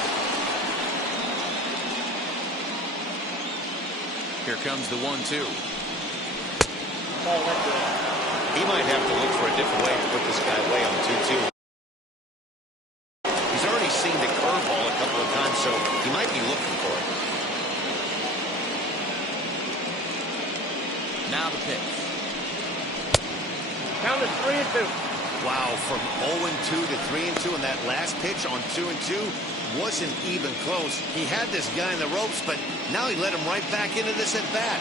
Here comes the 1-2. Ball one good. He might have to look for a different way to put this guy away on 2-2. He's already seen the curveball a couple of times, so he might be looking for it. Now the pitch. Count is 3-2. Wow, from 0-2 to 3-2, and that last pitch on 2-2 wasn't even close. He had this guy in the ropes, but now he let him right back into this at bat.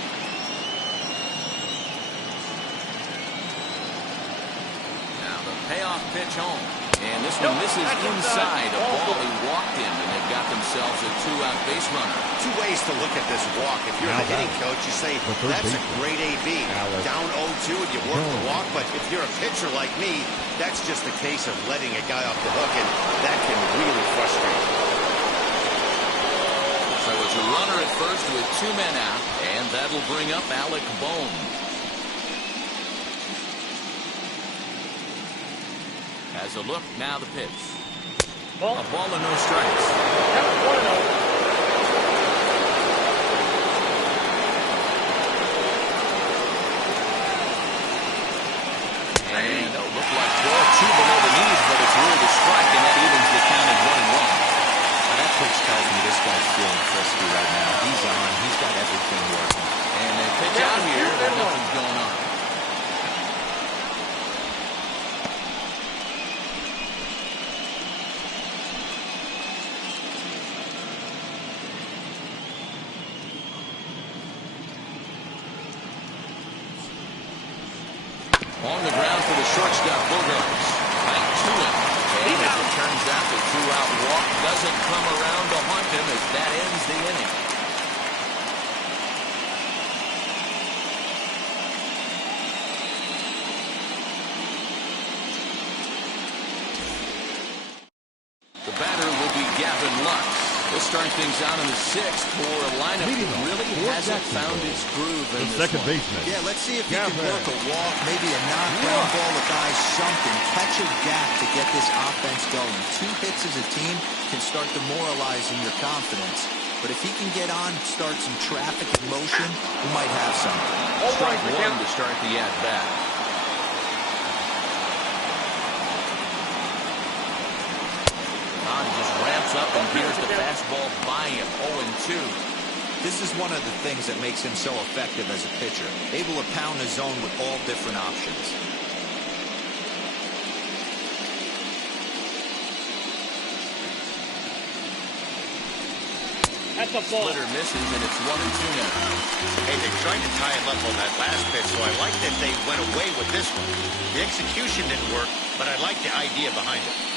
Now the payoff pitch home. And this one misses inside a ball he walked in, and they've got themselves a 2-out base runner. Two ways to look at this walk. If you're the hitting coach, you say, that's a great AB. Down 0-2 and you work the walk, but if you're a pitcher like me, that's just a case of letting a guy off the hook, and that can really frustrate. So it's a runner at first with 2 men out, and that'll bring up Alec Bohm. As a look, now the pitch. Ball. A ball and no strikes. Count 1-0. And it'll look like ball 2 below the knees, but it's ruled a strike, and that evens the count at 1-1. Now that pitch tells me this guy's feeling frisky right now. He's on. He's got everything working. And they pitch out here, but nothing's going on. On the ground for the shortstop, Bogarts. Back to him. And as it turns out, the 2-out walk doesn't come around to haunt him as that ends the inning. The batter will be Gavin Lux. We'll start things out in the 6th for a lineup that really hasn't found its groove in The this second one. baseman. Yeah, let's see if he Gavin. can work a walk, maybe a knockdown ball, a guy, something. Catch a gap to get this offense going. 2 hits as a team can start demoralizing your confidence. But if he can get on, start some traffic in motion, we might have something. Strike 1 to start the at-bat. Just ramps up and here's the fastball by him. 0-2. This is one of the things that makes him so effective as a pitcher. Able to pound the zone with all different options. That's a ball. Splitter misses, and it's 1-2 now. Hey, they tried to tie him up on that last pitch, so I like that they went away with this one. The execution didn't work, but I like the idea behind it.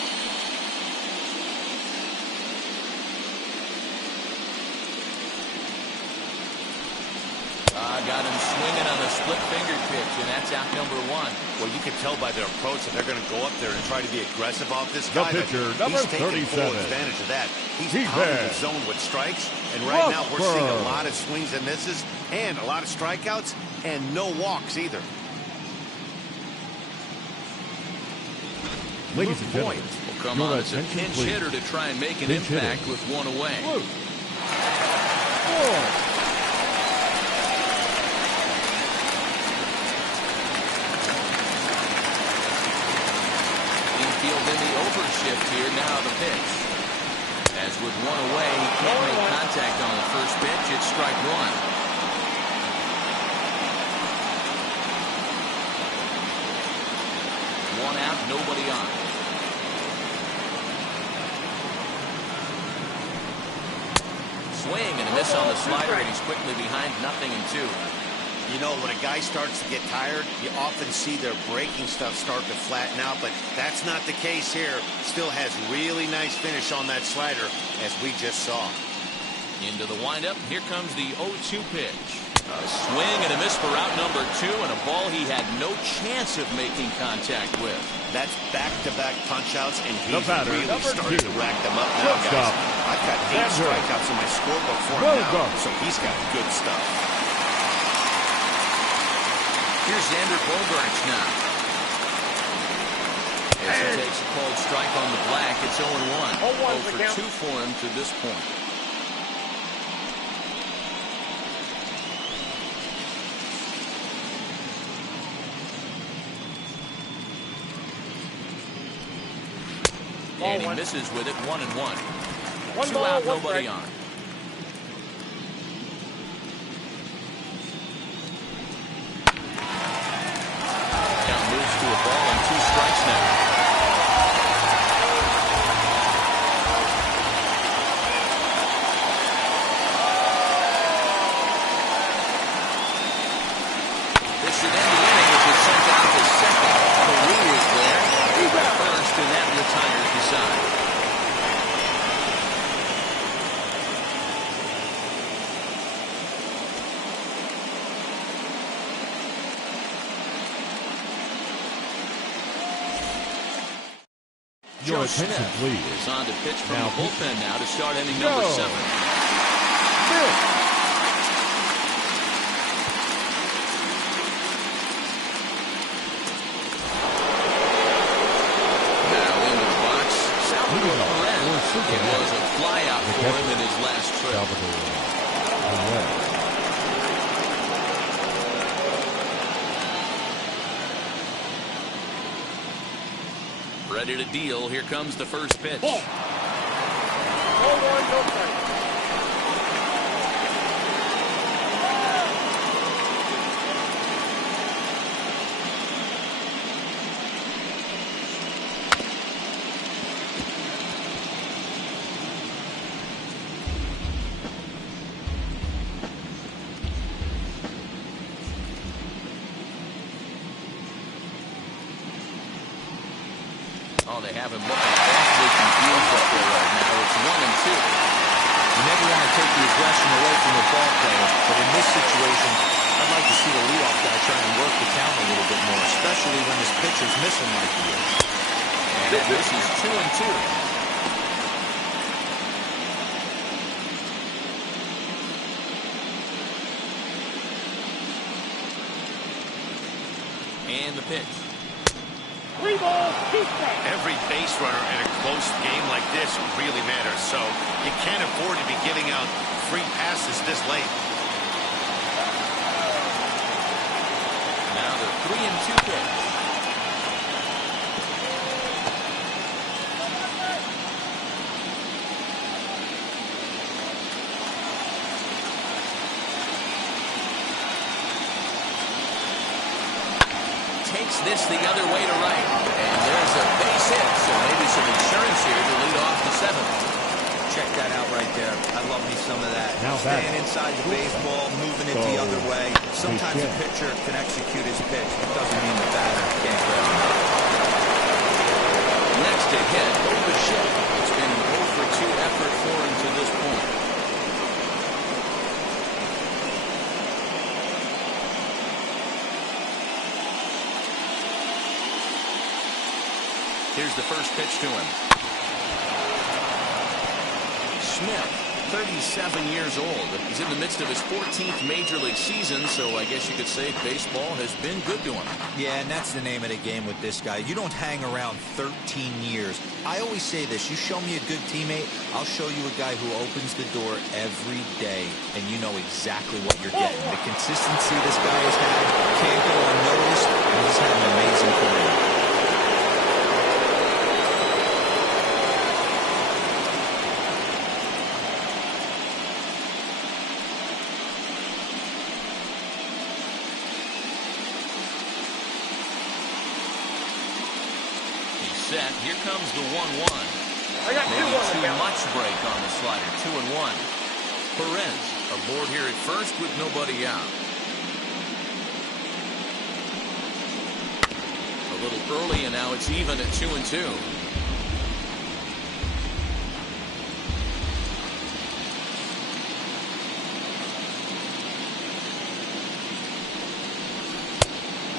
Got him swinging on a split finger pitch, and that's out number 1. Well, you can tell by their approach that they're going to go up there and try to be aggressive off this The guy. pitcher, number he's taking 37. full advantage of that. He's He's pounding there. the zone with strikes, and right now we're seeing a Walker. lot of swings and misses, and a lot of strikeouts, and no walks either. Ladies and gentlemen, Will come your on as a attention, pinch please. hitter to try and make an Pinch impact hitter. with 1 away. Blue. 4. Infield in the overshift here. Now the pitch. As with 1 away, he can't make contact on the first pitch. It's strike 1. One out, nobody on. Swing and a miss on the slider, and he's quickly behind 0-2. You know, when a guy starts to get tired, you often see their breaking stuff start to flatten out, but that's not the case here. Still has really nice finish on that slider, as we just saw. Into the windup, here comes the 0-2 pitch. A swing and a miss for out number 2, and a ball he had no chance of making contact with. That's back-to-back punch-outs, and he's batter, really number starting 2. to rack them up now, guys. Shortstop. I've got 8 Sandberg. strikeouts in my scorebook for him Well now, so he's got good stuff. Here's Xander Bogaerts now. As he takes a called strike on the black, it's 0-1. 0-1 for 2 for him to this point. And he misses with it, 1-1. 1 2 ball, out, 1 nobody strike. on. Count moves to a ball and 2 strikes now. This should end the inning as it's sent out to second. Carew is there. He's at first, and that retires the side. Your Joe attention, Smith please. is on to pitch from Now the bullpen now to start inning Joe. number 7. Now into the box, Salvador Perez. It was a flyout for him in his last trip. Salvador. Perez. Ready to deal. Here comes the first pitch. Ball. 0-1, no strike. Oh, they have him looking awfully confused up there right now. It's 1-2. You never want to take the aggression away from the ball player, but in this situation, I'd like to see the leadoff guy try and work the count a little bit more, especially when this pitcher's missing like he is. And this is 2-2. And the pitch. 3 balls, 2 strikes. Every base runner in a close game like this really matters, so you can't afford to be giving out free passes this late. Now the 3-2 pitch. Takes this the other way to right. And there's a base hit, so maybe some insurance here to lead off the 7th. Check that out right there. I love me some of that. Now Staying back. inside the baseball, moving it the other way. Sometimes a pitcher can execute his pitch. It doesn't mean the batter can't grab him. Next to hit, Bichette. It's been an 0 for 2 effort for him to this point. Here's the first pitch to him. Smith, 37 years old. He's in the midst of his 14th Major League season, so I guess you could say baseball has been good to him. Yeah, and that's the name of the game with this guy. You don't hang around 13 years. I always say this, you show me a good teammate, I'll show you a guy who opens the door every day, and you know exactly what you're getting. The consistency this guy has had can't go unnoticed, and he's had an amazing career. Set. Here comes the 1-1. I got Maybe 2-1 too now. much break on the slider. 2-1. Perez aboard here at first with nobody out. A little early, and now it's even at 2-2.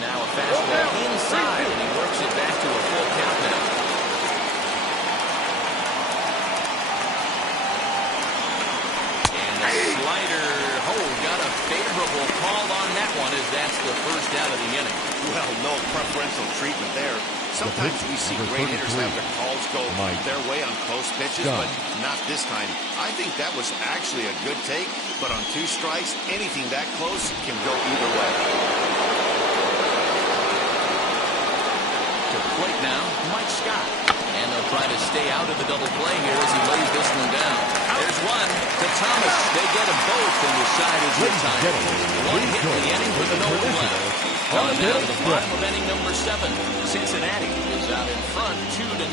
Now a fastball inside, and he works it back to a full count now. And a slider, got a favorable call on that one, as that's the first out of the inning. Well, no preferential treatment there. Sometimes we see great hitters have their calls go their way on close pitches, but not this time. I think that was actually a good take, but on 2 strikes, anything that close can go either way. Plate now, Mike Scott. And they'll try to stay out of the double play here as he lays this one down. There's one to Thomas. They get them both, and the side is retired. One hit in the inning with no one left. On now to the bottom of inning number 7. Cincinnati is out in front 2-0.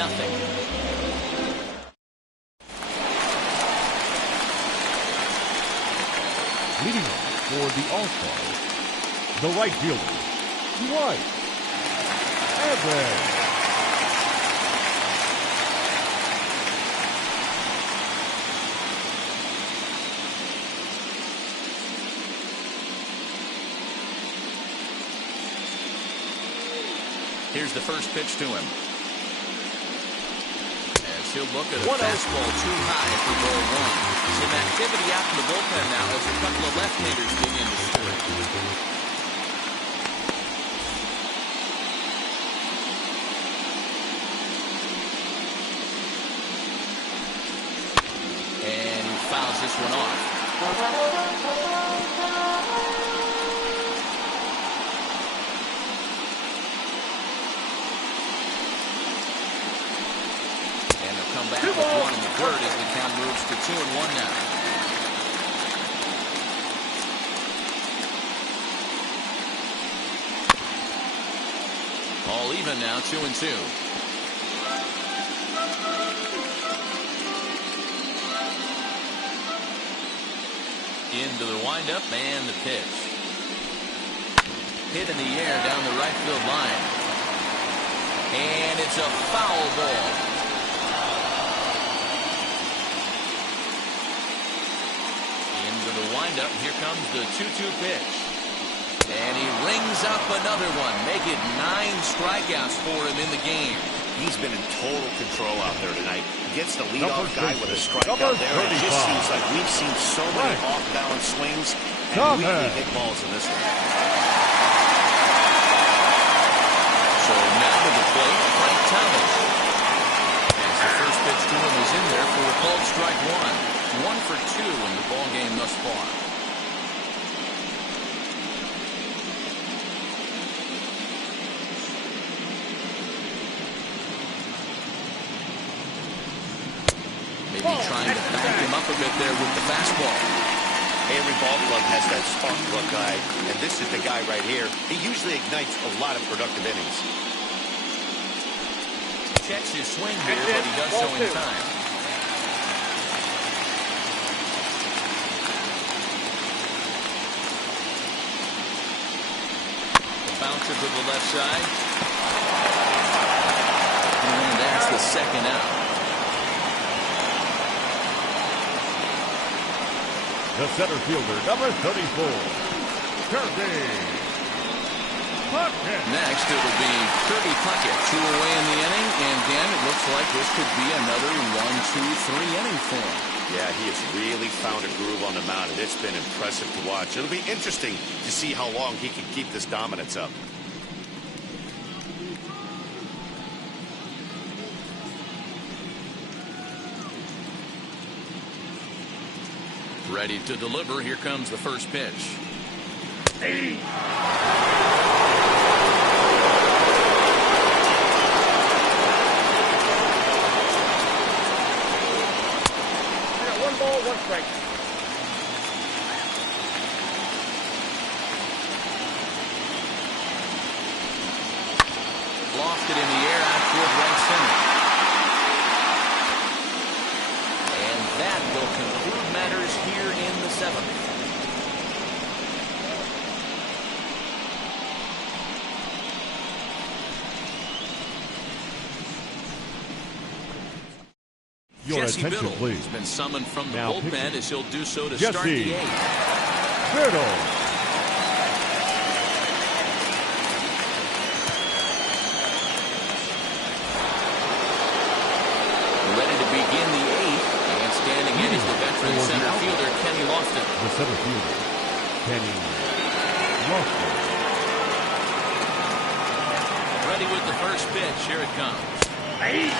Leading off for the All-Stars, the right fielder, Dwight Evans. Here's the first pitch to him. As he'll look at a fastball too high for ball 1. Some activity out in the bullpen now as a couple of left-handers begin to stir. And he fouls this one off. Come back with 1 in the third as the count moves to 2-1 now. All even now, 2-2. Into the windup and the pitch. Hit in the air down the right field line. And it's a foul ball. The windup. Here comes the 2-2 pitch. And he rings up another one. Make it 9 strikeouts for him in the game. He's been in total control out there tonight. Gets the leadoff guy with a strikeout there. It just seems like we've seen so many off-balance swings and weakly hit balls in this one. So now to the plate, Frank Thomas. As the first pitch to him is in there for a called strike 1. 1 for 2 in the ball game thus far. Maybe trying to back him up a bit there with the fastball. Every ball club has that spark plug guy, and this is the guy right here. He usually ignites a lot of productive innings. Checks his swing here, but he does so in time. bouncer to the left side. And that's the second out. The center fielder, number 34, Kirby Puckett. Next, it'll be Kirby Puckett. 2 away in the inning, and Dan, it looks like this could be another 1-2-3 inning for him. Yeah, he has really found a groove on the mound, and it's been impressive to watch. It'll be interesting to see how long he can keep this dominance up. Ready to deliver. Here comes the first pitch. Hey. Ball, 1 strike. Lofted in the air out toward right center. And that will conclude matters here in the 7th. Your Jesse attention, Biddle please. has been summoned from the Now bullpen pitching. as he'll do so to Jesse start the 8th. Biddle. Ready to begin the 8th, and standing in is the veteran For the center Outlaws. fielder Kenny Lofton. The center fielder, Kenny Lofton. Ready with the first pitch. Here it comes. Hey.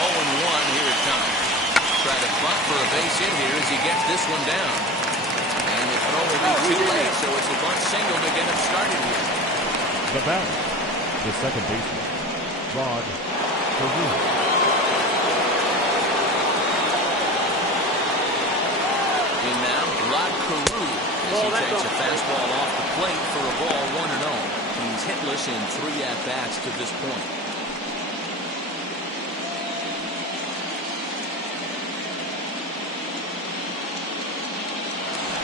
0-1, here it comes. Try to bunt for a base hit here as he gets this one down. And the throw will be too late, so it's a bunt single to get him started here. The batter, the second baseman, Rod Carew. In now, Rod Carew as he takes a fastball off the plate for a ball 1-0. He's hitless in 3 at-bats to this point.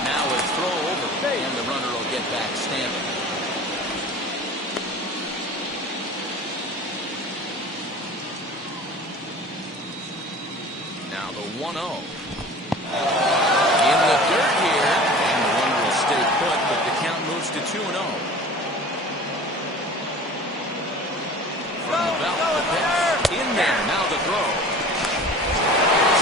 Now a throw over, and the runner will get back standing. Now the 1-0. In the dirt here, and the runner will stay put, but the count moves to 2-0. From the belt, the pitch. In there, now the throw.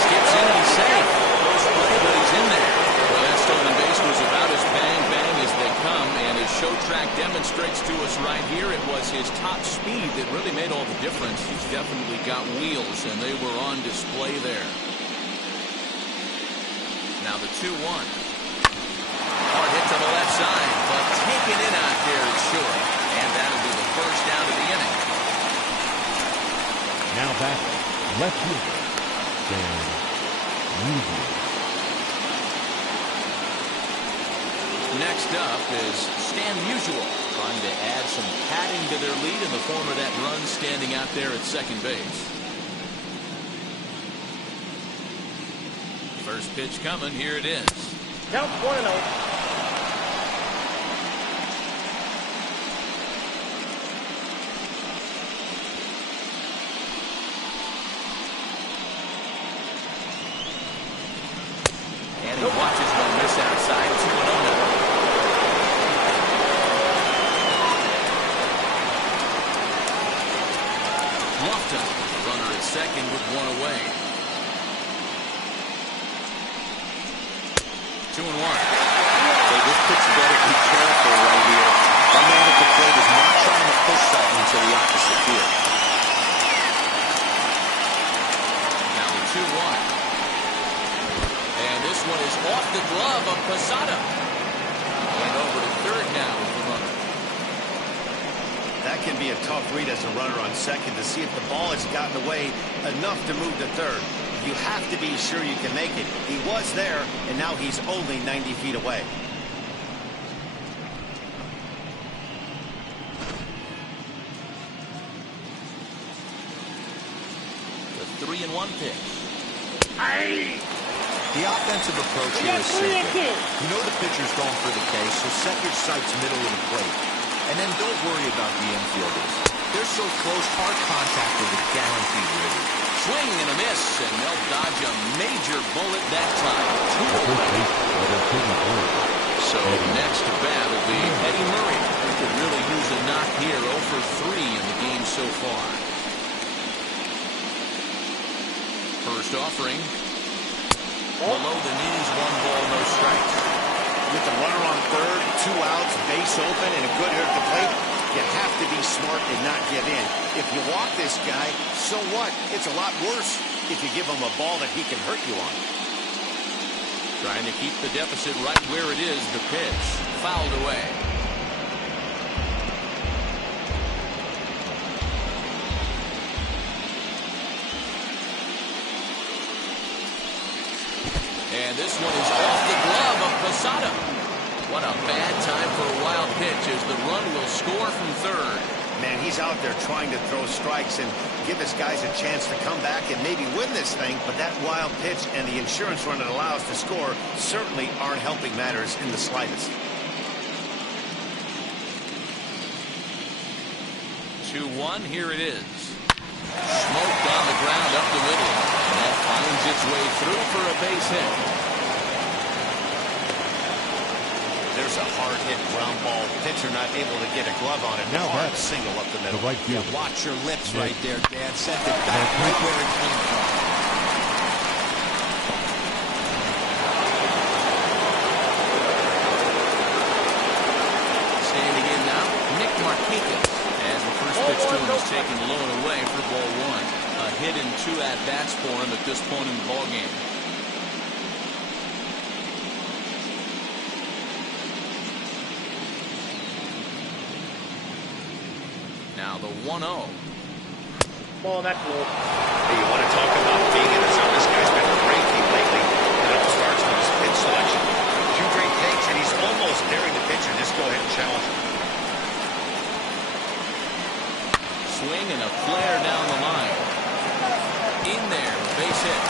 Skips in, he's safe. Close play, but he's in there. Well, that stolen base was about as bang-bang as they come, and his show track demonstrates to us right here it was his top speed that really made all the difference. He's definitely got wheels, and they were on display there. Now the 2-1. Hard hit to the left side, but taken in out there is short. And that'll be the first out of the inning. Now back, left fielder, Dan Musial. Next up is Stan Musial, trying to add some padding to their lead in the form of that run standing out there at second base. First pitch coming, here it is. Count 1-0. And he watches one miss outside. 2-0 now. Lofton, runner at second with 1 away. 2-1. So this pitch better be careful right here. That man at the plate is not trying to push something to the opposite field. Now the 2-1. And this one is off the glove of Posada. And over to third now with the runner. That can be a tough read as a runner on second to see if the ball has gotten away enough to move to third. You have to be sure you can make it. He was there, and now he's only 90 feet away. The 3-1 pitch. Aye. The offensive approach here is simple. You know the pitcher's going for the K, so set your sights middle of the plate. And then don't worry about the infielders. They're so close, hard contact is a guaranteed ribby. Swing and a miss, and they'll dodge a major bullet that time. 2 away. So next to bat will be Eddie Murray. He could really use a knock here. 0 for 3 in the game so far. First offering. Below the knees, 1 ball, no strikes. With the runner on third, 2 outs, base open, and a good hitter at the plate, you have to be smart and not give in. If you walk this guy, so what? It's a lot worse if you give him a ball that he can hurt you on. Trying to keep the deficit right where it is. The pitch fouled away. And this one is off the glove of Posada. What a bad time for a wild pitch as the run will score from third. Man, he's out there trying to throw strikes and give his guys a chance to come back and maybe win this thing, but that wild pitch and the insurance run it allows to score certainly aren't helping matters in the slightest. 2-1, here it is. Smoked on the ground up the middle. And that finds its way through for a base hit. There's a hard-hit ground ball. Pitcher not able to get a glove on it. Now hard single up the middle. The right field. Watch your lips right there, Dan. Send it back right where it came from. Standing in now, Nick Markakis. As the first pitch to him is taken low and away for ball 1. A hit and 2 at-bats for him at this point in the ballgame. Now the 1-0. Ball, that's low. Hey, you want to talk about being in the zone? This guy's been breaking lately, and it all starts with his pitch selection. 2 great takes, and he's almost daring the pitcher. Just go ahead and challenge him. Swing and a flare down the line. In there, base hit.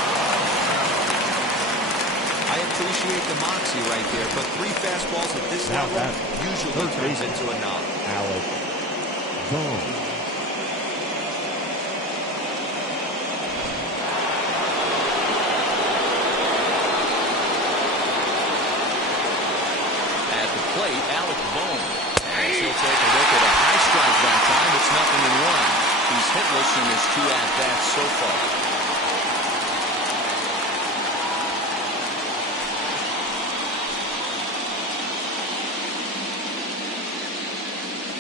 I appreciate the moxie right there, but 3 fastballs at this Now level that usually turns into a knock. Alex Vaughn. At the plate, Alec Bone. As he'll take a look at a high strike that time, it's 0-1. He's hitless in his 2 at-bats so far.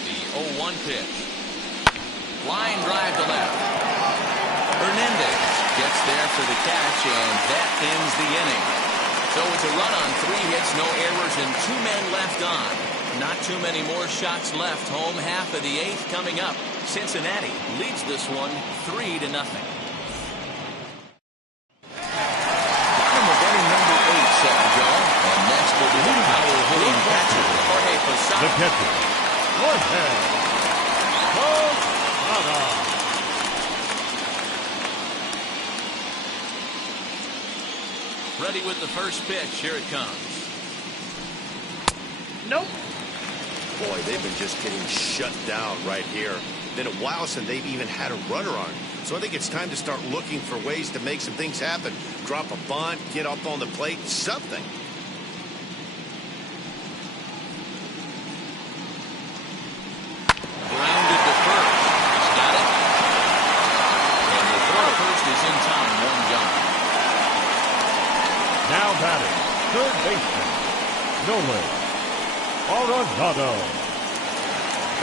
The 0-1 pitch. Line drive to left. Hernandez gets there for the catch, and that ends the inning. So it's a run on 3 hits, no errors, and 2 men left on. Not too many more shots left. Home half of the 8th coming up. Cincinnati leads this one 3-0. Bottom of inning number 8 set to go. And next will be the power hitting catcher, Jorge Posada. The catcher, Jorge Posada. Ready with the first pitch. Here it comes. Nope. Boy, they've been just getting shut down right here. Been a while since they've even had a runner on. So I think it's time to start looking for ways to make some things happen. Drop a bunt, get up on the plate, something. Grounded to first. He's got it. And the throw to first is in time. 1 gone. Now batting, third baseman, Nolan Arenado.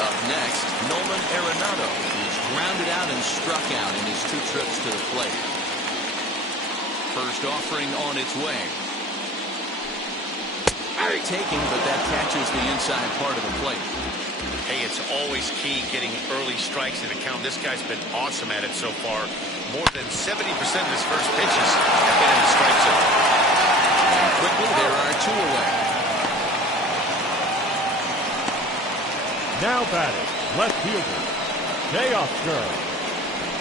Up next, Nolan Arenado, who's grounded out and struck out in his 2 trips to the plate. First offering on its way. Taking, but that catches the inside part of the plate. Hey, it's always key getting early strikes in a count. This guy's been awesome at it so far. More than 70% of his first pitches have been in the strike zone. And quickly, there are 2 away. Now batting, left fielder, Teoscar.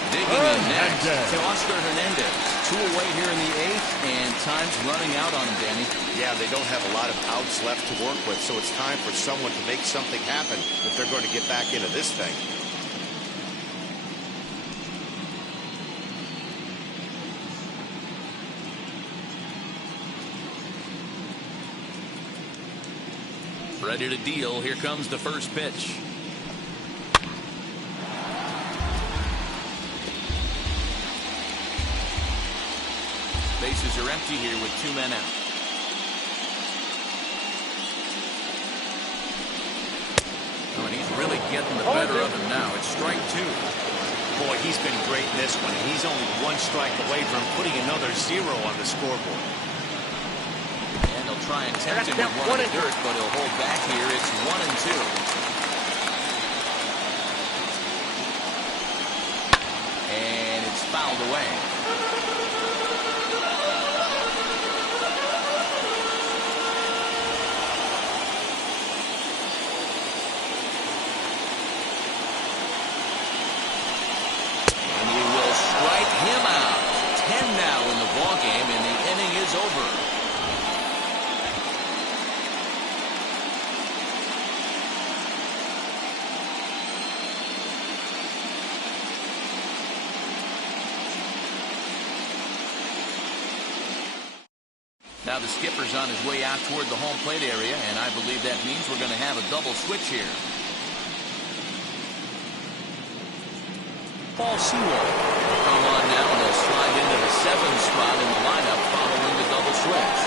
Digging in next. Oscar Hernandez. 2 away here in the 8th, and time's running out on him, Danny. Yeah, they don't have a lot of outs left to work with, so it's time for someone to make something happen if they're going to get back into this thing. Ready to deal. Here comes the first pitch. Bases are empty here with 2 men out. Oh, and he's really getting the better of him now. It's strike 2. Boy, he's been great in this one. He's only 1 strike away from putting another 0 on the scoreboard. And he'll try and tempt him with one in the dirt, but he'll hold back here. It's 1-2. And it's fouled away. Him out. 10 now in the ballgame, and the inning is over. Now the skipper's on his way out toward the home plate area, and I believe that means we're going to have a double switch here. Paul Sewell will come on now, and he'll slide into the 7th spot in the lineup following the double switch.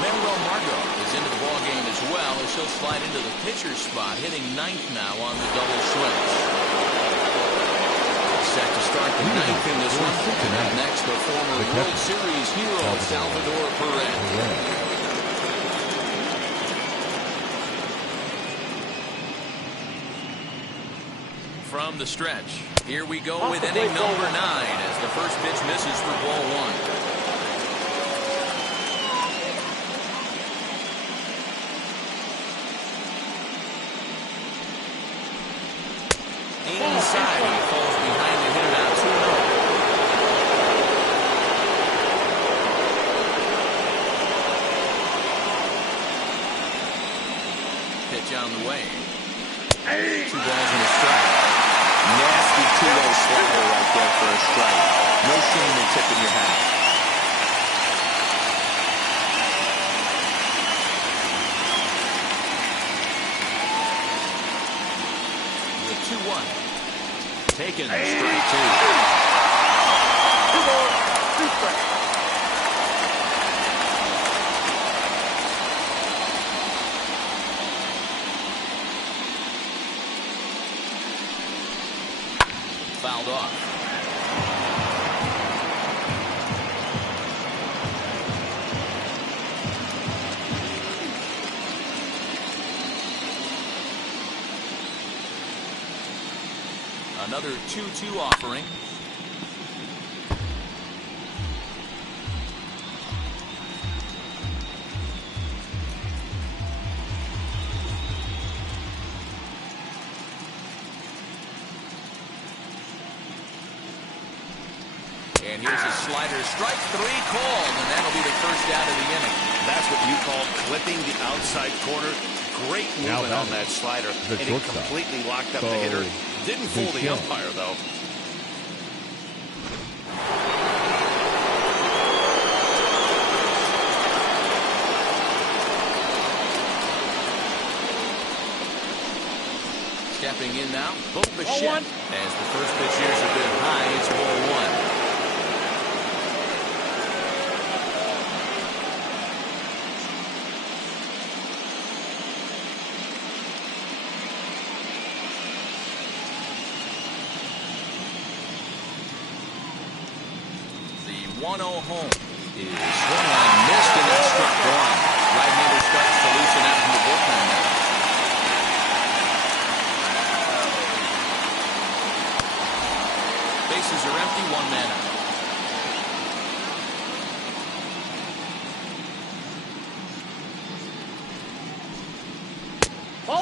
Manuel Margot is into the ballgame as well, as he'll slide into the pitcher's spot, hitting 9th now on the double switch. Set to start the 9th in this one. And up next, the former World Series hero, Salvador Perez. From the stretch, here we go with inning number 9 as the first pitch misses for ball 1. Inside, he falls behind the hitter now 2-0. Pitch on the way. 2 balls and a strike. Nasty 2-0 slider right there for a strike. No shame in tipping your hat. The 2-1. Taken. Strike 2. 2 balls, 2 strikes. Fouled off. Another 2-2 offering. And here's a slider, strike 3 called, and that'll be the first out of the inning. That's what you call clipping the outside corner. Great movement on that slider, and it completely locked up the hitter. Didn't fool the umpire, though. Stepping in now, Bo Bichette. As the first pitch here is a bit high, it's ball 1. The 1-0 home is swung on, missed, and that's struck 1. Right-hander starts to loosen out from the bullpen now. Bases are empty, 1 man out.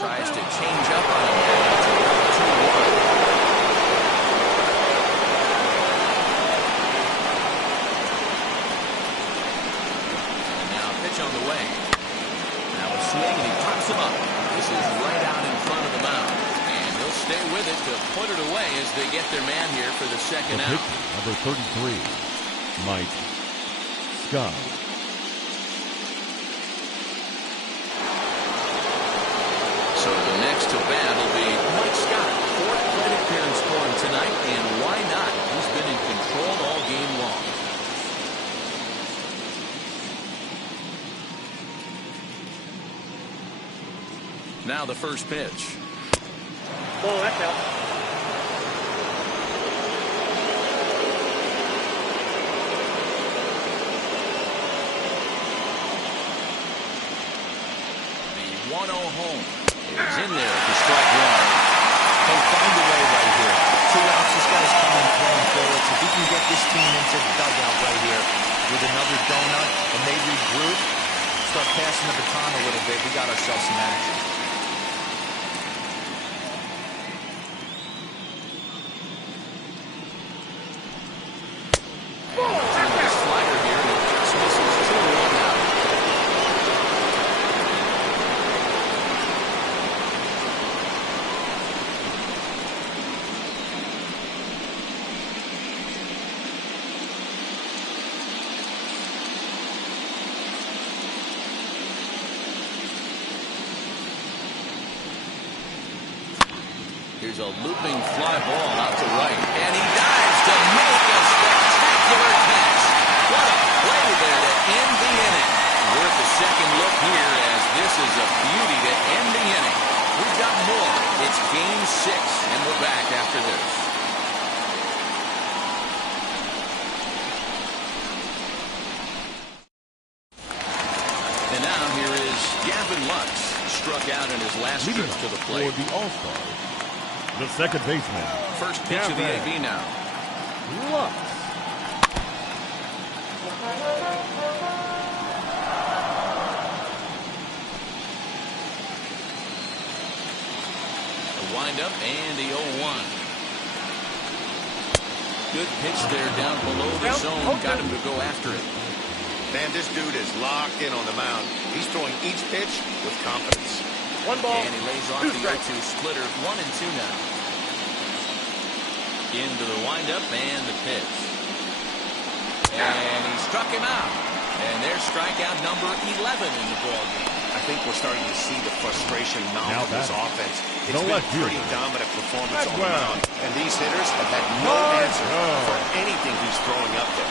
Tries to change up on him. 2-1. put it away as they get their man here for the second The out. pitcher, number 33, Mike Scott. So the next to bat will be Mike Scott. Fourth plate appearance for him tonight, and why not? He's been in control all game long. Now the first pitch. Ball, that counts. The 1-0 home is in there for strike one. Hey, find a way right here. 2 outs, this guy's coming playing forwards. If he can get this team into the dugout right here with another donut and they regroup, start passing the baton a little bit, we got ourselves some action. Slider here, and it just misses 2-1 out. Here's a looping fly ball out to right, and he dives to make a spectacular catch. What a play there to end the inning. Worth a second look here, as this is a beauty to end the inning. We've got more. It's game 6, and we're back after this. And now here is Gavin Lux, struck out in his last trip to the plate. For the All-Stars, the second baseman, First pitch of the AB now. Lux. The windup and the 0-1. Good pitch there down below the zone. Got him to go after it. Man, this dude is locked in on the mound. He's throwing each pitch with confidence. 1 ball, And he lays off 2 the strikes. 0-2 splitter. 1-2 now. Into the windup and the pitch. And he struck him out. And there's strikeout number 11 in the ballgame. I think we're starting to see the frustration mount Now of this batting. offense. It's No been a left pretty fielder. dominant performance on the Well. mound. And these hitters have had no answer for anything he's throwing up there.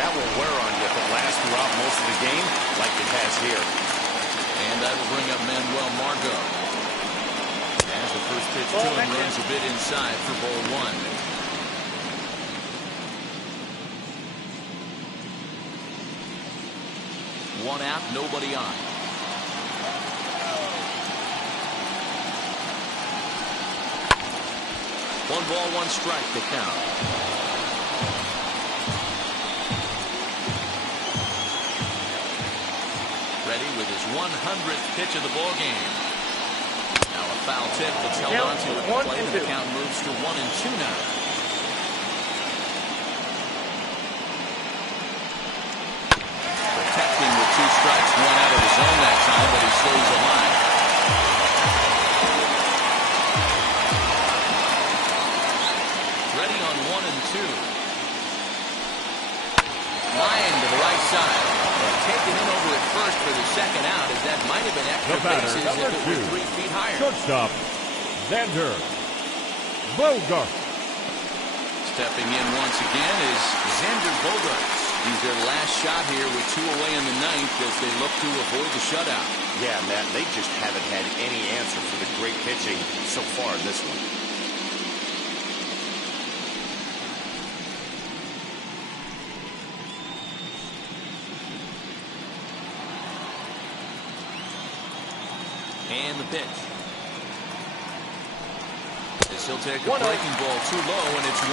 That will wear on you if it lasts throughout most of the game like it has here. And that will bring up Manuel Margot. As the first pitch to him runs a bit inside for ball 1. One out, nobody on. One ball, one strike to count. Ready with his 100th pitch of the ball game. Now a foul tip that's held Count, onto at the 1 plate, and and the 2. count moves to 1-2 now. Protecting with 2 strikes, 1 out of the zone that time, but he stays alive. Ready on 1-2. Line to the right side. And taken in over at first for the second out, as that might have been extra The batter, bases number if it 2, were 3 feet higher. shortstop, Xander Bogart. Stepping in once again is Xander Bogaerts. He's their last shot here with 2 away in the 9th as they look to avoid the shutout. Yeah, Matt, they just haven't had any answer for the great pitching so far in this one. And the pitch. As he'll take a breaking ball too low, and it's 1-0.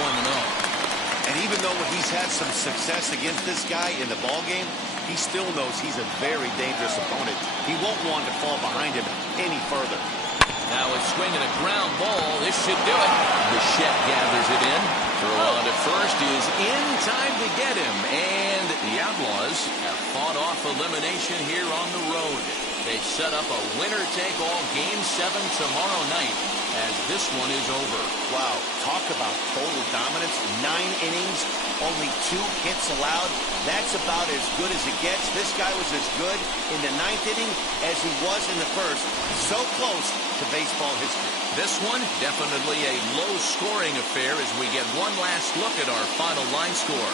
And even though he's had some success against this guy in the ballgame, he still knows he's a very dangerous opponent. He won't want to fall behind him any further. Now a swing and a ground ball. This should do it. Bichette gathers it in. Throw on to first is in time to get him. And the Outlaws have fought off elimination here on the road. They've set up a winner-take-all Game 7 tomorrow night as this one is over. Wow, talk about total dominance. 9 innings, only 2 hits allowed. That's about as good as it gets. This guy was as good in the 9th inning as he was in the 1st. So close to baseball history. This one, definitely a low-scoring affair as we get one last look at our final line score.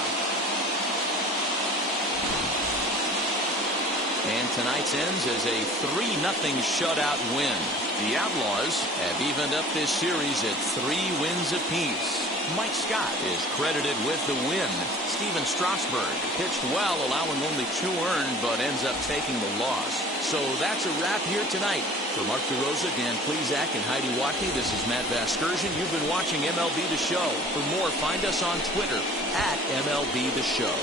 And tonight's ends as a 3-0 shutout win. The Outlaws have evened up this series at 3 wins apiece. Mike Scott is credited with the win. Steven Strasburg pitched well, allowing only 2 earned, but ends up taking the loss. So that's a wrap here tonight. For Mark DeRosa, Dan Plezak, and Heidi Watney, this is Matt Vasgersian. You've been watching MLB The Show. For more, find us on Twitter at MLB The Show.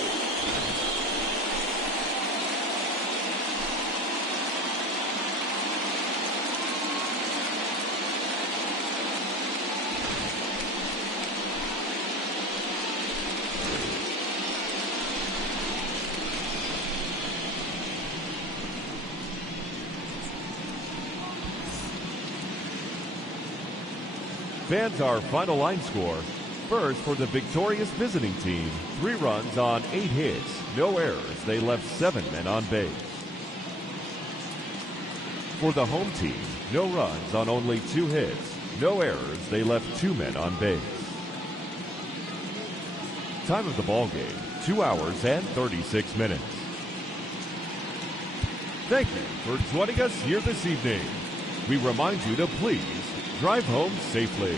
Fans, our final line score. First, for the victorious visiting team, 3 runs on 8 hits, no errors. They left 7 men on base. For the home team, no runs on only 2 hits, no errors. They left 2 men on base. Time of the ball game, 2 hours and 36 minutes. Thank you for joining us here this evening. We remind you to please drive home safely.